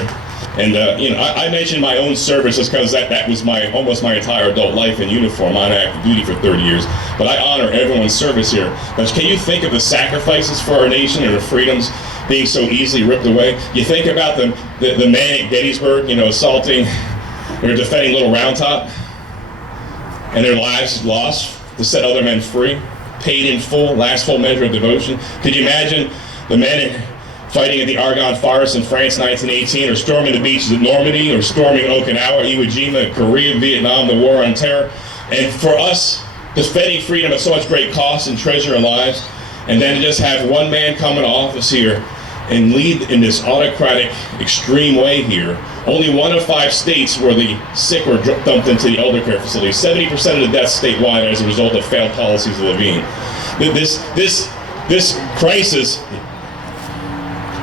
And, I mentioned my own service just because that was almost my entire adult life in uniform on active duty for 30 years. But I honor everyone's service here. But can you think of the sacrifices for our nation and our freedoms being so easily ripped away? You think about the man at Gettysburg, assaulting or defending Little Round Top, and their lives lost to set other men free, paid in full, last full measure of devotion. Could you imagine the men fighting at the Argonne Forest in France 1918, or storming the beaches at Normandy, or storming Okinawa, Iwo Jima, Korea, Vietnam, the war on terror? And for us, defending freedom at so much great cost and treasure and lives, and then just have one man come into office here and lead in this autocratic, extreme way here. Only 1 of 5 states where the sick were dumped into the elder care facilities. 70% of the deaths statewide as a result of failed policies of Levine. This crisis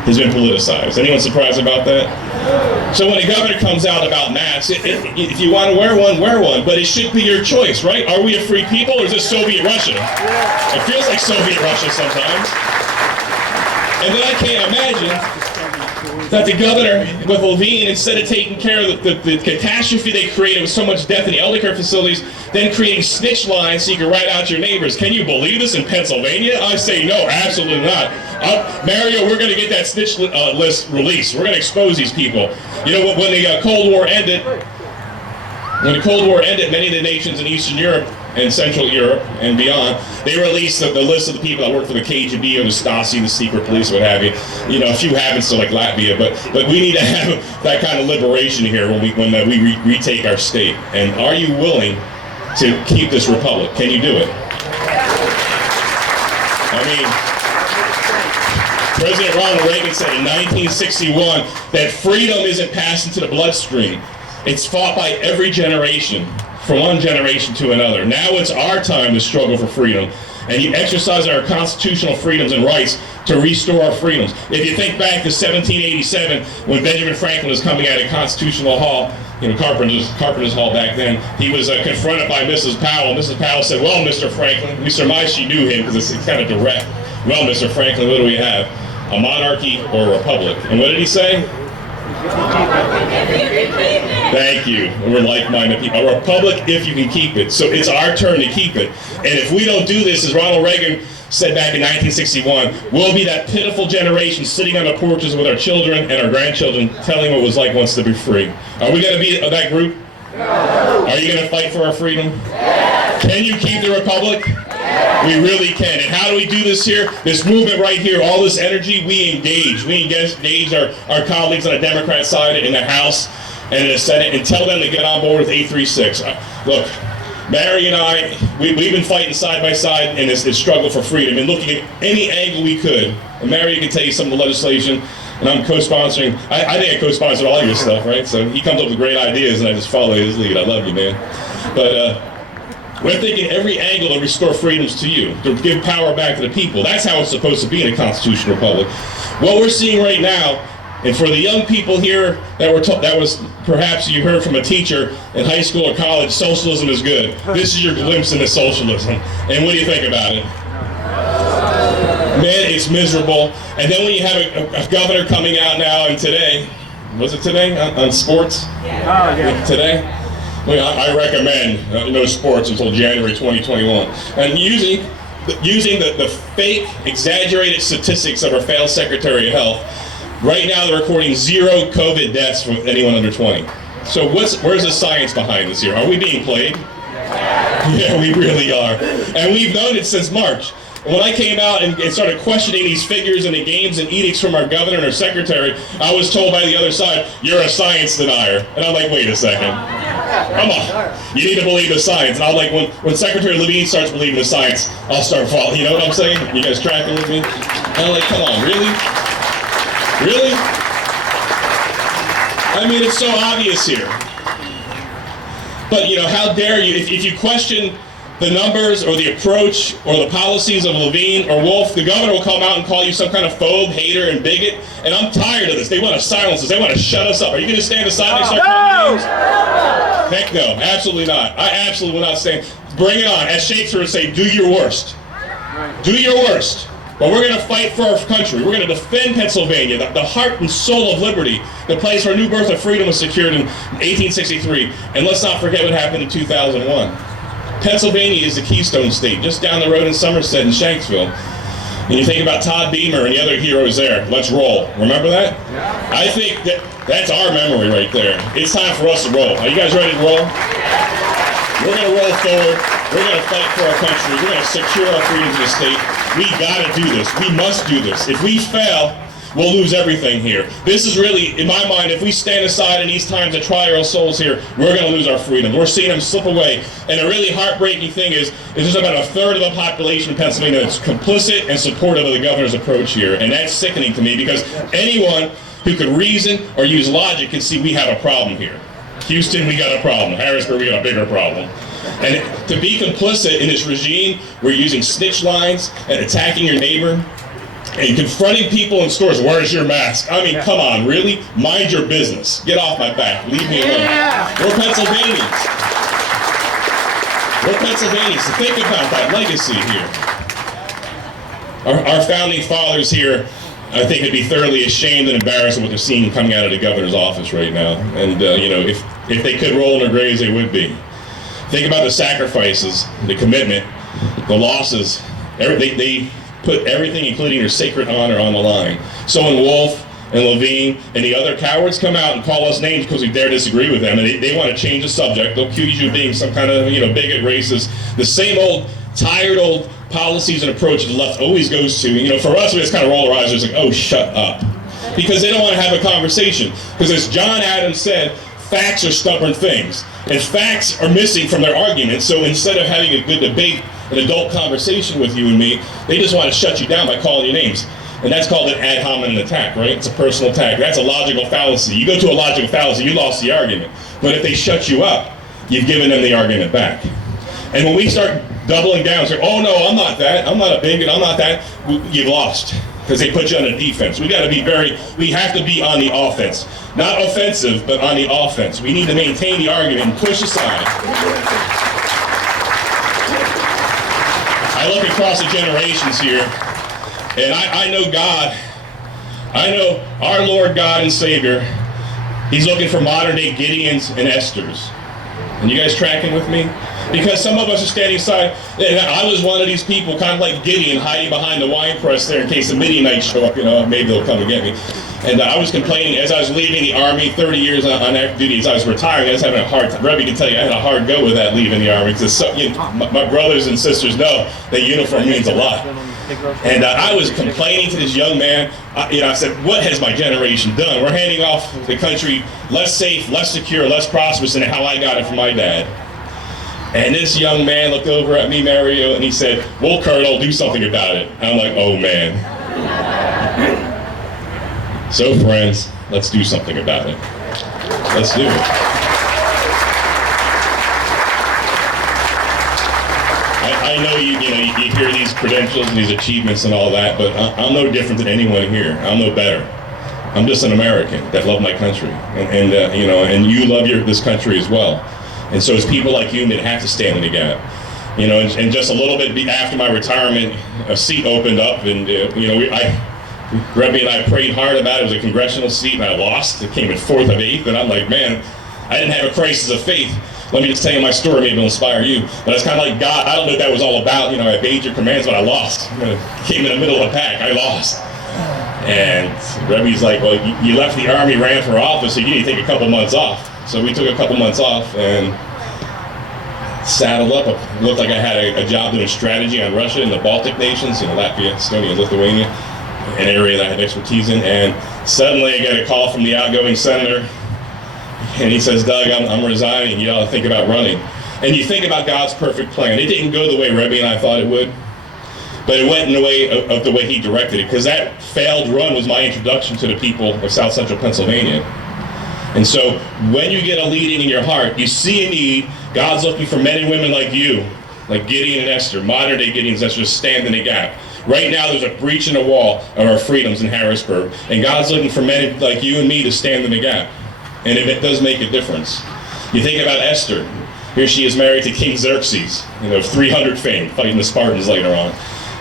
has been politicized. Anyone surprised about that? So when the governor comes out about masks, if you want to wear one, but it should be your choice, right? Are we a free people, or is this Soviet Russia? It feels like Soviet Russia sometimes. And then I can't imagine that the governor with Levine, instead of taking care of the catastrophe they created with so much death in the elder care facilities, then creating snitch lines so you can write out to your neighbors. Can you believe this in Pennsylvania? I say no, absolutely not. Mario, we're going to get that snitch list released. We're going to expose these people. You know, when the Cold War ended, many of the nations in Eastern Europe and Central Europe and beyond, they released the list of the people that worked for the KGB or the Stasi, the secret police, what have you. You know, a few haven't, so like Latvia, but we need to have that kind of liberation here when we retake our state. And are you willing to keep this republic? Can you do it? I mean, President Ronald Reagan said in 1961 that freedom isn't passed into the bloodstream. It's fought by every generation, from one generation to another. Now it's our time to struggle for freedom and you exercise our constitutional freedoms and rights to restore our freedoms. If you think back to 1787, when Benjamin Franklin was coming out of Constitutional Hall, Carpenter's Hall back then, he was confronted by Mrs. Powell. Mrs. Powell said, "Well, Mr. Franklin," we surmise she knew him because it's kind of direct. "Well, Mr. Franklin, what do we have? A monarchy or a republic?" And what did he say? Thank you. We're like-minded people. A republic if you can keep it. So it's our turn to keep it. And if we don't do this, as Ronald Reagan said back in 1961, we'll be that pitiful generation sitting on the porches with our children and our grandchildren telling what it was like once to be free. Are we going to be that group? No. Are you going to fight for our freedom? Yes. Can you keep the republic? We really can. And how do we do this here? This movement right here, all this energy, we engage. We engage our colleagues on the Democrat side in the House and in the Senate and tell them to get on board with 836. Look, Mary and I, we've been fighting side by side in this struggle for freedom and looking at any angle we could. And Mary can tell you some of the legislation, and I'm co-sponsoring. I think I co-sponsored all of your stuff, right? So he comes up with great ideas, and I just follow his lead. I love you, man. But we're thinking every angle to restore freedoms to you, to give power back to the people. That's how it's supposed to be in a constitutional republic. What we're seeing right now, and for the young people here that was perhaps you heard from a teacher in high school or college, socialism is good. This is your glimpse into socialism. And what do you think about it? Man, it's miserable. And then when you have a governor coming out now, and today, was it today on sports? Yeah. Today? Well, I recommend no sports until January 2021. And using the fake, exaggerated statistics of our failed Secretary of Health, right now they're recording 0 COVID deaths from anyone under 20. So where's the science behind this here? Are we being played? Yeah, we really are. And we've known it since March. When I came out and started questioning these figures and the games and edicts from our governor and our secretary, I was told by the other side, "You're a science denier." And I'm like, wait a second. Come on. You need to believe the science. And I'm like, when Secretary Levine starts believing the science, I'll start following. You know what I'm saying? You guys tracking with me? And I'm like, come on, really? Really? I mean, it's so obvious here. But, how dare you? If you question the numbers or the approach or the policies of Levine or Wolf, the governor will come out and call you some kind of phobe, hater, and bigot. And I'm tired of this. They want to silence us. They want to shut us up. Are you going to stand aside and start calling names? Heck no, absolutely not. I absolutely will not stand. Bring it on. As Shakespeare would say, do your worst. Do your worst. But we're going to fight for our country. We're going to defend Pennsylvania, the heart and soul of liberty, the place where new birth of freedom was secured in 1863. And let's not forget what happened in 2001. Pennsylvania is the Keystone State, just down the road in Somerset and Shanksville. And you think about Todd Beamer and the other heroes there. Let's roll. Remember that? I think that's our memory right there. It's time for us to roll. Are you guys ready to roll? We're going to roll forward. We're going to fight for our country. We're going to secure our freedoms in the state. We got to do this. We must do this. If we fail, we'll lose everything here. This is really, in my mind, if we stand aside in these times to try our souls here, we're going to lose our freedom. We're seeing them slip away. And a really heartbreaking thing is there's about a third of the population in Pennsylvania that's complicit and supportive of the governor's approach here. And that's sickening to me, because anyone who could reason or use logic can see we have a problem here. Houston, we got a problem. Harrisburg, we got a bigger problem. And to be complicit in this regime, we're using snitch lines and attacking your neighbor and confronting people in stores. Where's your mask? I mean, come on, really? Mind your business. Get off my back. Leave me alone. We're Pennsylvanians. We're Pennsylvanians. So think about that legacy here. Our founding fathers here, I think, would be thoroughly ashamed and embarrassed of what they're seeing coming out of the governor's office right now. And, you know, if they could roll in their graves, they would be. Think about the sacrifices, the commitment, the losses. They put everything, including their sacred honor, on the line. So when Wolf and Levine and the other cowards come out and call us names because we dare disagree with them, and they want to change the subject, they'll accuse you of being some kind of, you know, bigot, racist. The same old, tired old policies and approach the left always goes to. You know, for us, we just kind of roll our eyes. It's like, oh, shut up. Because they don't want to have a conversation. Because as John Adams said, facts are stubborn things. And facts are missing from their arguments. So instead of having a good debate, an adult conversation with you and me, they just want to shut you down by calling you names. And that's called an ad hominem attack, right? It's a personal attack. That's a logical fallacy. You go to a logical fallacy, you lost the argument. But if they shut you up, you've given them the argument back. And when we start doubling down, say, oh no, I'm not that, I'm not a bigot, I'm not that, you've lost. Because they put you on the defense. We have to be on the offense. Not offensive, but on the offense. We need to maintain the argument and push aside. I look across the generations here, and I know God. I know our Lord God and Savior. He's looking for modern day Gideons and Esthers. And you guys tracking with me? Because some of us are standing aside, and I was one of these people, kind of like Gideon, hiding behind the wine press there in case the Midianites show up, you know, maybe they'll come and get me. And I was complaining as I was leaving the Army, 30 years on active duty, as I was retiring, I was having a hard time. Rebbe can tell you, I had a hard go with that leaving the Army, because so, you know, my brothers and sisters know that uniform means a lot. And I was complaining to this young man. You know, I said, what has my generation done? We're handing off the country less safe, less secure, less prosperous than how I got it from my dad. And this young man looked over at me, Mario, and he said, well, Colonel, do something about it. And I'm like, oh, man. So, friends, let's do something about it. Let's do it. I know you hear these credentials and these achievements and all that, but I'm no different than anyone here. I'm no better. I'm just an American that love my country, and you know, and you love this country as well. And so it's people like you that have to stand in the gap. You know, and just a little bit after my retirement, a seat opened up, and you know, Rebbe and I prayed hard about it. It was a congressional seat, and I lost. It came in 4th of 8th, and I'm like, man, I didn't have a crisis of faith. Let me just tell you my story, maybe it'll inspire you. But it's kind of like God, I don't know what that was all about. You know, I obeyed your commands, but I lost. You know, came in the middle of the pack, I lost. And Rebbe's like, well, you left the Army, ran for office, so you need to take a couple months off. So we took a couple months off and saddled up. It looked like I had a job doing strategy on Russia and the Baltic nations, you know, Latvia, Estonia, Lithuania, an area that I had expertise in. And suddenly I get a call from the outgoing senator, and he says, Doug, I'm resigning. You ought to think about running. And you think about God's perfect plan. It didn't go the way Rebbe and I thought it would, but it went in the way of the way he directed it, because that failed run was my introduction to the people of South Central Pennsylvania. And so when you get a leading in your heart, you see a need, God's looking for men and women like you, like Gideon and Esther, modern day Gideon and Esther, stand in the gap. Right now there's a breach in the wall of our freedoms in Harrisburg, and God's looking for men like you and me to stand in the gap. And it does make a difference. You think about Esther. Here she is married to King Xerxes, you know, 300 fame, fighting the Spartans later on.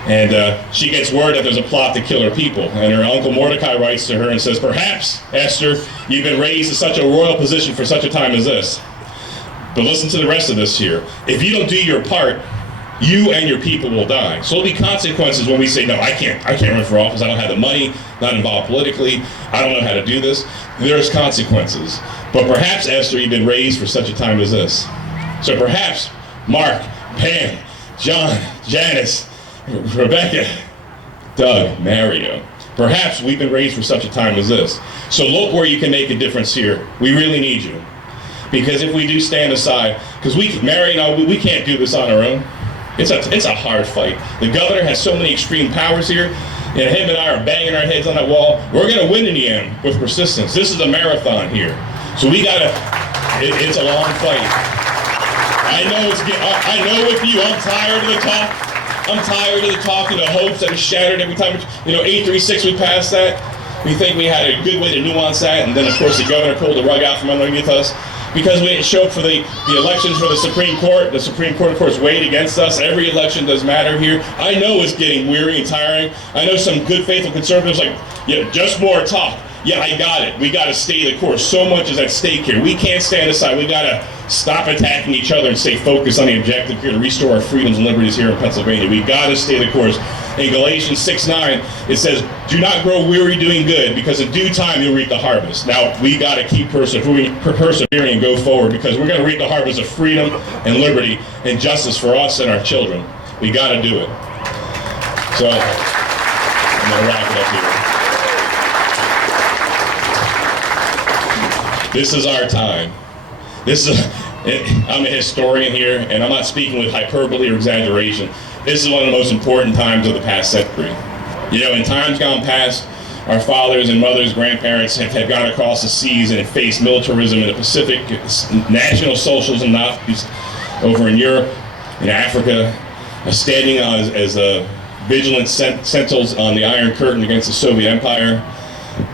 And she gets word that there's a plot to kill her people. And her uncle Mordecai writes to her and says, perhaps, Esther, you've been raised to such a royal position for such a time as this. But listen to the rest of this here. If you don't do your part, you and your people will die. So there'll be consequences when we say, no, I can't run for office. I don't have the money, not involved politically. I don't know how to do this. There's consequences. But perhaps, Esther, you've been raised for such a time as this. So perhaps, Mark, Pam, John, Janice, Rebecca, Doug, Mario, Perhaps we've been raised for such a time as this. So look where you can make a difference here. We really need you. Because if we do stand aside, because Mary and I, we can't do this on our own. It's a hard fight. The governor has so many extreme powers here, and him and I are banging our heads on that wall. We're going to win in the end with persistence. This is a marathon here. So we got to, it's a long fight. I know with you, I'm tired of the talk. I'm tired of the talk and the hopes that is shattered every time. 836, we passed that. We think we had a good way to nuance that, and then of course the governor pulled the rug out from underneath us. Because we didn't show up for the elections for the Supreme Court of course weighed against us. Every election does matter here. I know it's getting weary and tiring. I know some good faithful conservatives like, yeah, just more talk. Yeah, I got it. We got to stay the course. So much is at stake here. We can't stand aside. We got to stop attacking each other and stay focused on the objective here to restore our freedoms and liberties here in Pennsylvania. We got to stay the course. In Galatians 6:9, it says, "Do not grow weary doing good, because in due time you'll reap the harvest." Now, we got to keep persevering and go forward, because we're going to reap the harvest of freedom and liberty and justice for us and our children. We got to do it. So, I'm going to wrap it up here. This is our time. I'm a historian here, and I'm not speaking with hyperbole or exaggeration. This is one of the most important times of the past century. In times gone past, our fathers and mothers, grandparents have gone across the seas and have faced militarism in the Pacific, National Socialism over in Europe, in Africa, standing as vigilant sentinels on the Iron Curtain against the Soviet Empire.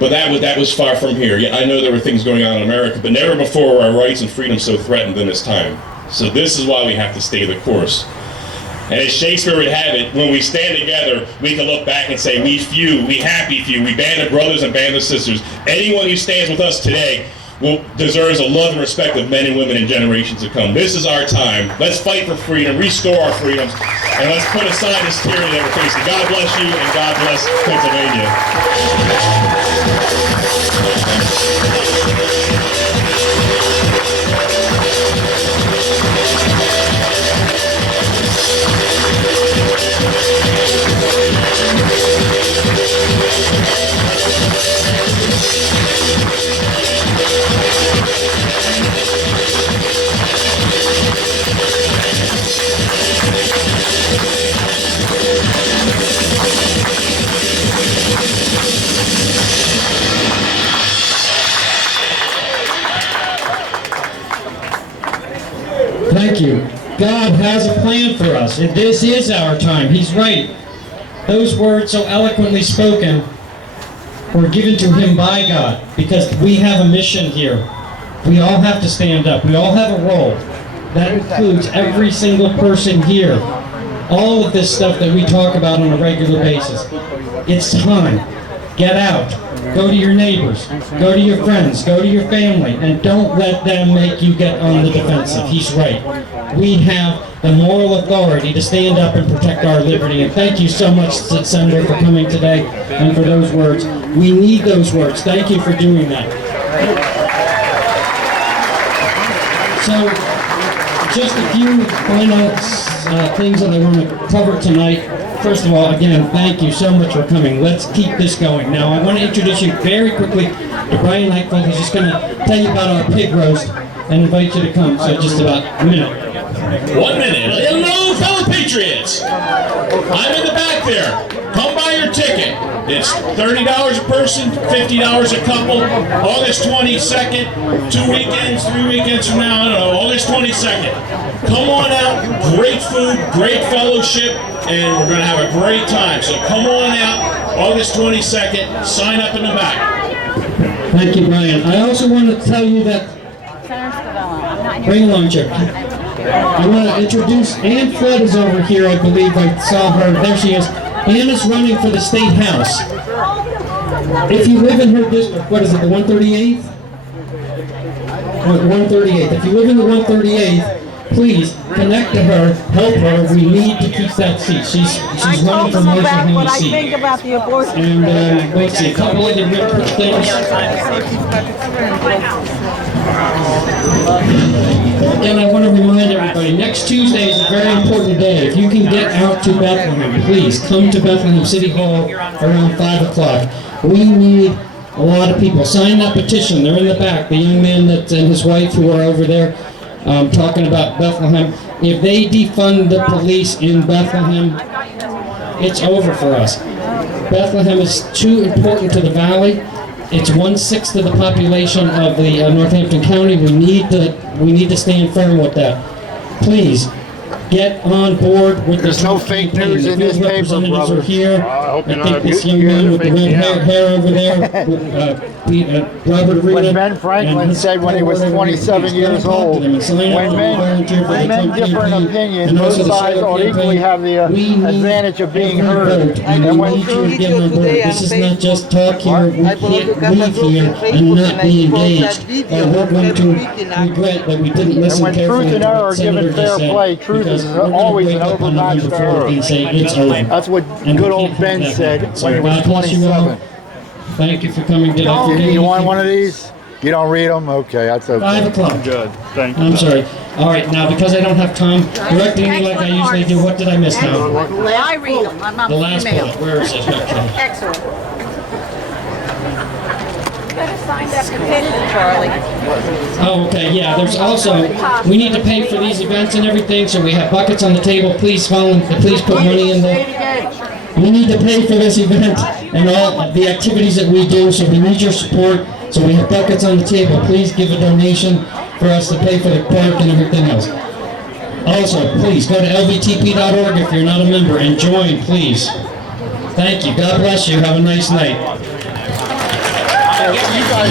But that was far from here. Yeah, I know there were things going on in America, but never before were our rights and freedoms so threatened in this time. So this is why we have to stay the course. And as Shakespeare would have it, when we stand together, we can look back and say, we few, we happy few, we band of brothers and band of sisters. Anyone who stands with us today deserves the love and respect of men and women in generations to come. This is our time. Let's fight for freedom, restore our freedoms, and let's put aside this tyranny that we're facing. God bless you, and God bless Pennsylvania. Thank you. God has a plan for us, and this is our time. He's right. Those words so eloquently spoken were given to him by God, because we have a mission here. We all have to stand up. We all have a role. That includes every single person here. All of this stuff that we talk about on a regular basis. It's time. Get out. Go to your neighbors. Go to your friends. Go to your family. And don't let them make you get on the defensive. He's right. We have the moral authority to stand up and protect our liberty. And thank you so much, Senator, for coming today and for those words. We need those words. Thank you for doing that. So, just a few final things that I want to cover tonight. First of all, again, thank you so much for coming. Let's keep this going. Now, I want to introduce you very quickly to Brian Eichfeld. He's just going to tell you about our pig roast and invite you to come. So just about a minute. 1 minute. Hello, fellow patriots. I'm in the back there. Come buy your ticket. It's $30 a person, $50 a couple. August 22nd, 2 weekends, 3 weekends from now, I don't know, August 22nd. Come on out, great food, great fellowship, and we're going to have a great time. So come on out, August 22nd, sign up in the back. Thank you, Brian. I also want to tell you that, Sen Scavello. bring along, Chip. I want to introduce, Ann Flood is over here, I believe. I saw her. There she is. Ann is running for the State House. If you live in her district, what is it, the 138th? 138th. If you live in the 138th, please connect to her, help her. We need to keep that seat. She's running for Marshall County seat. about the abortion. And let's see, a couple of the real quick things. Again, I want to remind everybody, next Tuesday is a very important day. If you can get out to Bethlehem, please come to Bethlehem City Hall around 5 o'clock. We need a lot of people. Sign that petition. They're in the back. The young man and his wife who are over there talking about Bethlehem. If they defund the police in Bethlehem, it's over for us. Bethlehem is too important to the valley. It's 1/6 of the population of the Northampton County. We need to stand firm with that. Please get on board with this. There's no fake news in this paper, brother. Are here. I think this young man with the red hair over there, Robert Arena. When Ben Franklin said when he was 27 years old, when men differ in opinion, both sides ought equally have the advantage of being heard. And when This is not just talk here. We can't leave here and not be engaged. Or we're going to regret that we didn't listen when carefully truth and to error what are given Senator fair just said, play, truth is because we're gonna always wake an up on overmatch November to 4th error. and say it's over. That's what And good we old can't Ben have that said happen. So when he was God bless you all. 27. Thank you for coming. Did I forget You want anything? one of these? You don't read them? Okay, that's okay. 5 o'clock. Good, thank you. I'm sorry. All right, now because I don't have time directing me like I usually do, what did I miss now? I read them. I'm not The last female. bullet. Where is it? Okay. Excellent. Better sign that petition, Charlie. Oh, okay, yeah, there's also, we need to pay for these events and everything, so we have buckets on the table. Please please put money in there. We need to pay for this event and all the activities that we do, so we need your support. So we have buckets on the table. Please give a donation for us to pay for the park and everything else. Also, please go to lvtp.org if you're not a member and join, please. Thank you. God bless you. Have a nice night. You guys